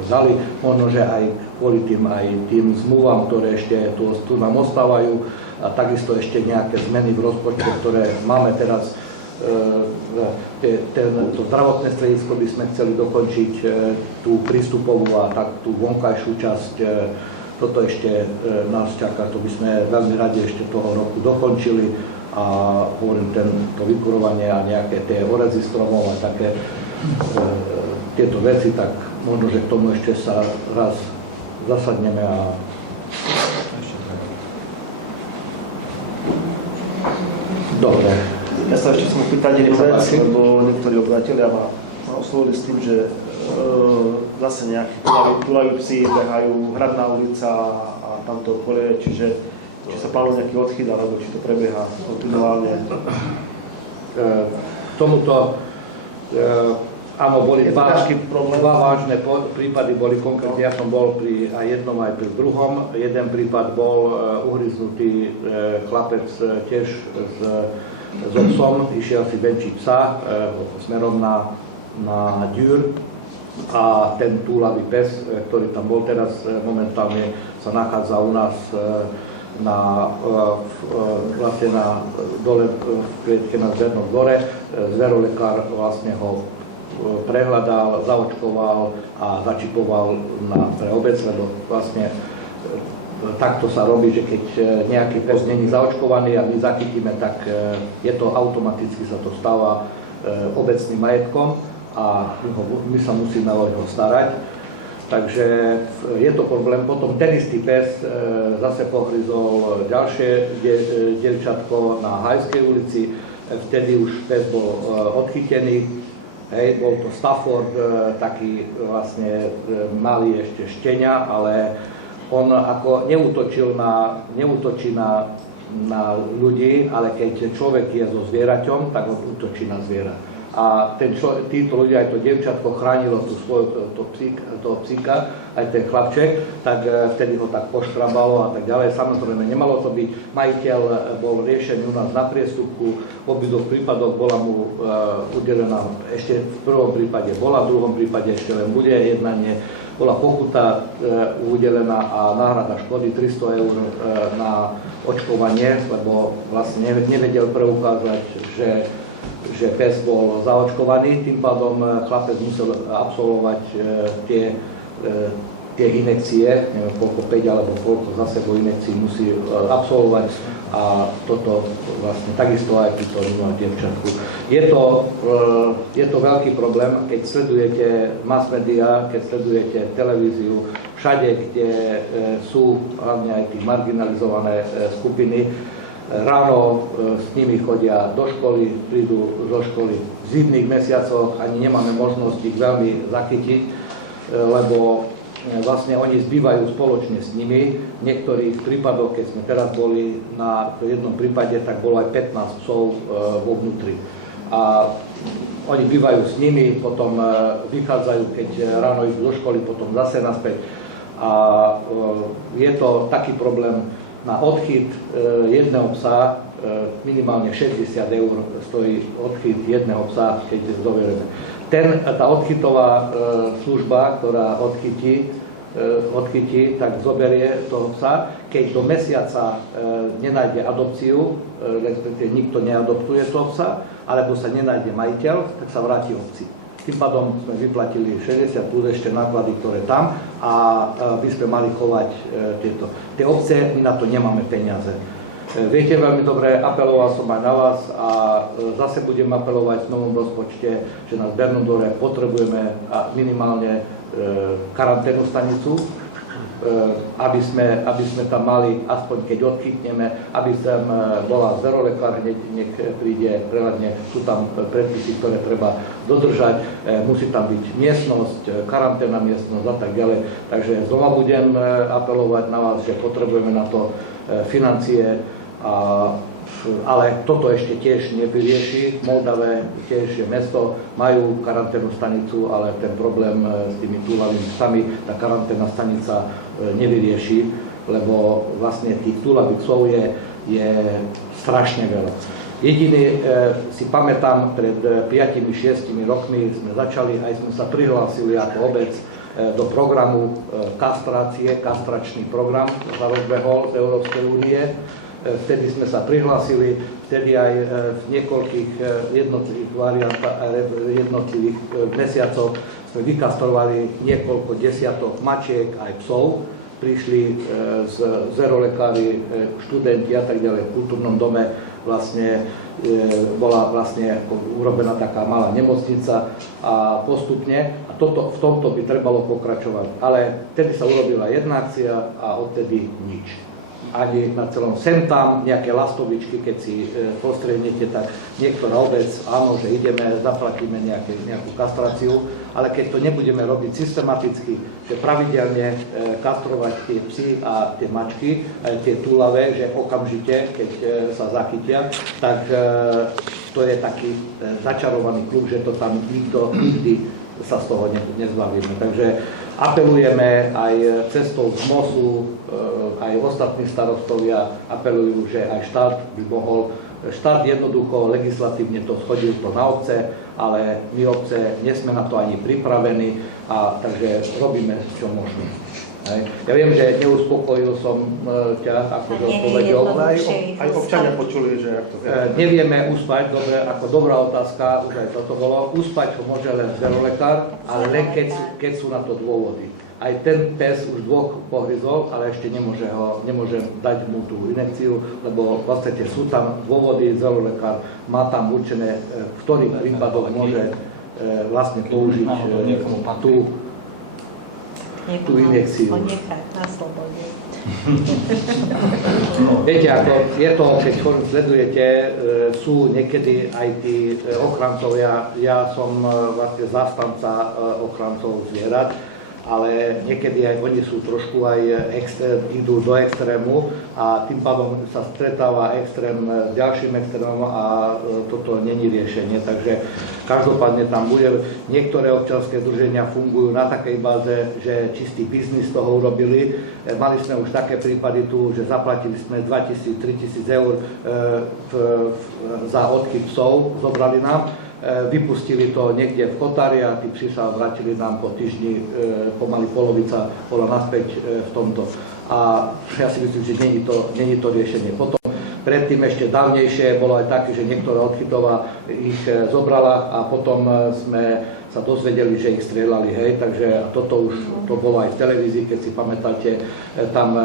dali, možno, že aj kvôli tým zmluvám, ktoré ešte tu nám ostávajú a takisto ešte nejaké zmeny v rozpočte, ktoré máme teraz. To zdravotné stredisko by sme chceli dokončiť, tú prístupovú a tak tú vonkajšiu časť. Toto ešte nás čaká, to by sme veľmi radi ešte toho roku dokončili a hovorím, to vykurovanie a nejaké tie orezy stromov a také tieto veci, tak možno, že k tomu ešte sa raz zasadneme a dobre. Ja sa ešte chcem opýtať jednu vec, lebo niektorí obyvateľia ma oslovili s tým, že zase nejakí tulajú psi, behajú, Hradná ulica a tamto okolie, či sa plánuje nejaký odchyt, alebo či to prebieha kontinuálne. Tomuto, áno, boli dva vážne prípady, boli konkrétne, ja som bol pri aj jednom, aj pri druhom. Jeden prípad bol uhryznutý chlapec tiež s obsom, išiel si venčiť psa smerom na Ďur. A ten túlavý pes, ktorý tam bol teraz, momentálne sa nachádza u nás vlastne na dole v klietke na Zvernom dvore. Zverolekár vlastne ho prehľadal, zaočkoval a začipoval pre obec, lebo vlastne takto sa robí, že keď nejaký pes není zaočkovaný a my zachytíme, tak je to automaticky, sa to stáva obecným majetkom a my sa musíme o neho starať. Takže je to problém. Potom ten istý pes zase pohryzol ďalšie dievčatko na Hajskej ulici. Vtedy už pes bol odchytený. Hej, bol to Stafford, taký vlastne malý ešte štenia, ale on ako neútočí na ľudí, ale keď človek je so zvieraťom, tak on útočí na zviera. a títo ľudia, aj to dievčatko chránilo toho psíka, aj ten chlapček, tak vtedy ho tak poštrabalo a tak ďalej. Samozrejme, nemalo to byť. Majiteľ bol riešený u nás na priestupku, v obidvoch prípadoch bola mu udelená, ešte v prvom prípade bola, v druhom prípade ešte len bude jednanie, bola pokuta udelená a náhrada škody 300 eur na očkovanie, lebo vlastne nevedel preukázať, že pes bol zaočkovaný, tým pádom chlapec musel absolvovať tie injekcie, neviem koľko, 5 alebo koľko za sebou injekcií musí absolvovať a toto vlastne takisto aj pri tom dievčatku. Je to veľký problém, keď sledujete mass media, keď sledujete televíziu, všade, kde sú hlavne aj tí marginalizované skupiny. Ráno s nimi chodia do školy, prídu zo školy v zimných mesiacoch, ani nemáme možnosť ich veľmi zachytiť, lebo vlastne oni zbývajú spoločne s nimi. V niektorých prípadoch, keď sme teraz boli na jednom prípade, tak bolo aj 15 psov vo vnútri. A oni bývajú s nimi, potom vychádzajú, keď ráno idú do školy, potom zase naspäť. A je to taký problém. Na odchyt jedného psa minimálne 60 eur stojí odchyt jedného psa, keď zoberieme. Tá odchytová služba, ktorá odchytí, tak zoberie toho psa. Keď do mesiaca nenájde adopciu, respektíve nikto neadoptuje toho psa, alebo sa nenájde majiteľ, tak sa vráti obci. Tým pádom sme vyplatili 60 plus ešte náklady, ktoré tam a by sme mali chovať tieto. Tie obce, my na to nemáme peniaze. Viete veľmi dobre, apeloval som aj na vás a zase budem apelovať v novom rozpočte, že na zbernom dvore potrebujeme minimálne karanténnu stanicu, aby sme tam mali, aspoň keď odchytneme, aby tam bola zerolekár, nech príde, prehľadne, sú tam predpisy, ktoré treba dodržať, musí tam byť miestnosť, karanténna miestnosť a tak ďalej. Takže znova budem apelovať na vás, že potrebujeme na to financie, ale toto ešte tiež nevyrieši. V Moldave tiež je mesto, majú karanténnu stanicu, ale ten problém s tými túlavými psami, tá karanténna stanica nevyrieši, lebo vlastne tých túlavých psov je strašne veľa. Jediný si pamätám, pred 5-6 rokmi sme začali, aj sme sa prihlásili ako obec do programu kastrácie, kastračný program sa rozbehol z Európskej únie. Vtedy sme sa prihlásili, vtedy aj v niekoľkých jednotlivých variantách, jednotlivých mesiacoch sme vykastrovali niekoľko desiatok mačiek aj psov. Prišli zerolekári, študenti a tak ďalej v kultúrnom dome. Vlastne bola vlastne urobená taká malá nemocnica a postupne, a v tomto by trebalo pokračovať. Ale vtedy sa urobila jedna akcia a odtedy nič. Ani na celom sem tam nejaké lastovičky, keď si postriednete, tak niektorá obec, áno, že ideme, zaplatíme nejakú kastráciu, ale keď to nebudeme robiť systematicky, že pravidelne kastrovať tie psy a tie mačky, tie túlavé, že okamžite, keď sa zachytia, tak to je taký začarovaný klub, že to tam nikdy sa z toho nezbavíme. Takže apelujeme aj cestou z MOSu, aj ostatní starostovia apelujú, že aj štát by mohol, štát jednoducho legislatívne to schodil to na obce, ale my obce nie sme na to ani pripravení, a takže robíme čo možno. Ja viem, že neuspokojil som ťa, ako to povedal. Aj občania počuli, že ak to nevieme uspať, dobre, ako dobrá otázka, už aj toto bolo. Uspať ho môže len zerolekár, ale len keď sú na to dôvody. Aj ten pes už 2 pohryzol, ale ešte nemôže dať mu tú injekciu, lebo v podstate sú tam dôvody, zerolekár má tam určené, v ktorých prípadoch môže vlastne použiť tú injekciu. Na slobode. Viete, ako je to, keď sledujete, sú niekedy aj tí ochrancovia, ja som vlastne zastanca ochrancov zvierat ale niekedy aj oni sú trošku aj idú do extrému a tým pádom sa stretáva extrém s ďalším extrémom a toto není riešenie. Takže každopádne tam bude, niektoré občianske združenia fungujú na takej báze, že čistý biznis z toho urobili. Mali sme už také prípady tu, že zaplatili sme 2000-3000 eur za odchyt psov, zobrali nám. Vypustili to niekde v Kotári a tí psi sa vrátili nám po týždni, pomaly polovica bola naspäť v tomto. A ja si myslím, že není to riešenie. Potom predtým ešte dávnejšie bolo aj také, že niektorá odchytová ich zobrala a potom sme sa dozvedeli, že ich strieľali, hej, takže toto už to bolo aj v televízii, keď si pamätáte, tam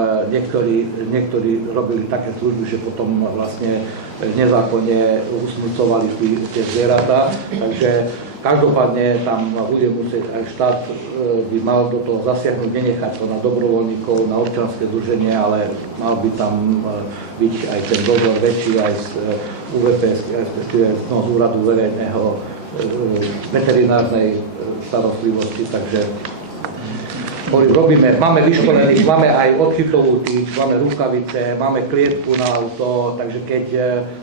niektorí robili také služby, že potom vlastne nezákonne usmrcovali tie zvieratá, takže každopádne tam bude musieť aj štát by mal do toho zasiahnuť, nenechať to na dobrovoľníkov, na občianske združenie, ale mal by tam byť aj ten dozor väčší aj z UVP, respektíve z úradu verejného veterinárnej starostlivosti, takže robíme, máme vyškolených, máme aj odchytovú tyč, máme rukavice, máme klietku na auto, takže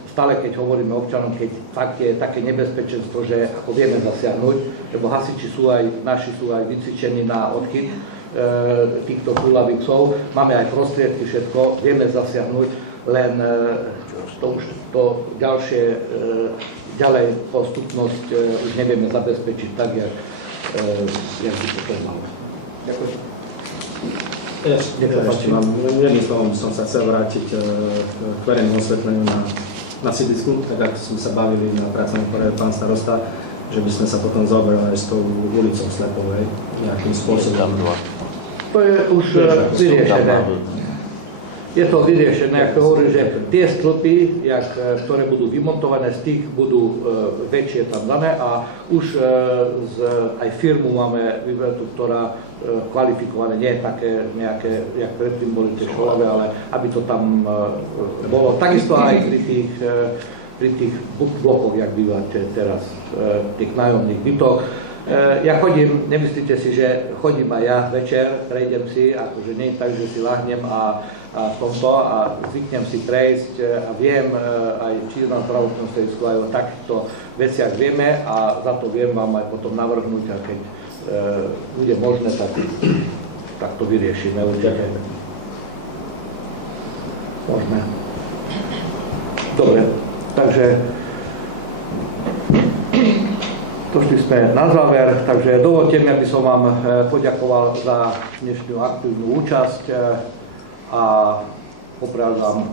stále keď hovoríme občanom, keď fakt je také nebezpečenstvo, že ako vieme zasiahnuť, lebo hasiči naši sú aj vycvičení na odchyt týchto chúlavých psov, máme aj prostriedky, všetko, vieme zasiahnuť, len to ďalej postupnosť už nevieme zabezpečiť tak, jak by to trebalo. Ďakujem. Ešte mám jedným slovom som sa chcel vrátiť k verejnému osvetleniu na sídlisku, tak ako sme sa bavili na pracovnom poriadku pán starosta, že by sme sa potom zaoberali aj s tou ulicou Slepovej nejakým spôsobom. To je už vyriešené. Je to vyriešené, ako hovorím, že tie stĺpy, ktoré budú vymontované, z tých budú väčšie tam dané a už aj firmu máme vybertú, ktorá kvalifikované, nie je také nejaké, jak predtým boli tie školavé, ale aby to tam bolo. Takisto aj pri tých blokoch, jak bývate teraz, tých nájomných bytov. Ja chodím, nemyslíte si, že chodím aj ja večer, prejdem si, akože nie je tak, že si lahnem a zvyknem si prejsť a viem aj či na zdravotnom stredisku aj o takýchto veciach vieme a za to viem vám aj potom navrhnúť a keď bude možné, tak to vyriešime určite. Môžeme. Dobre, takže došli sme na záver, takže dovolte mi, aby som vám poďakoval za dnešnú aktívnu účasť a poprajal vám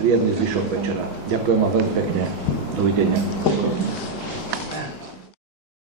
príjemný zvyšok večera. Ďakujem vám veľmi pekne. Dovidenia.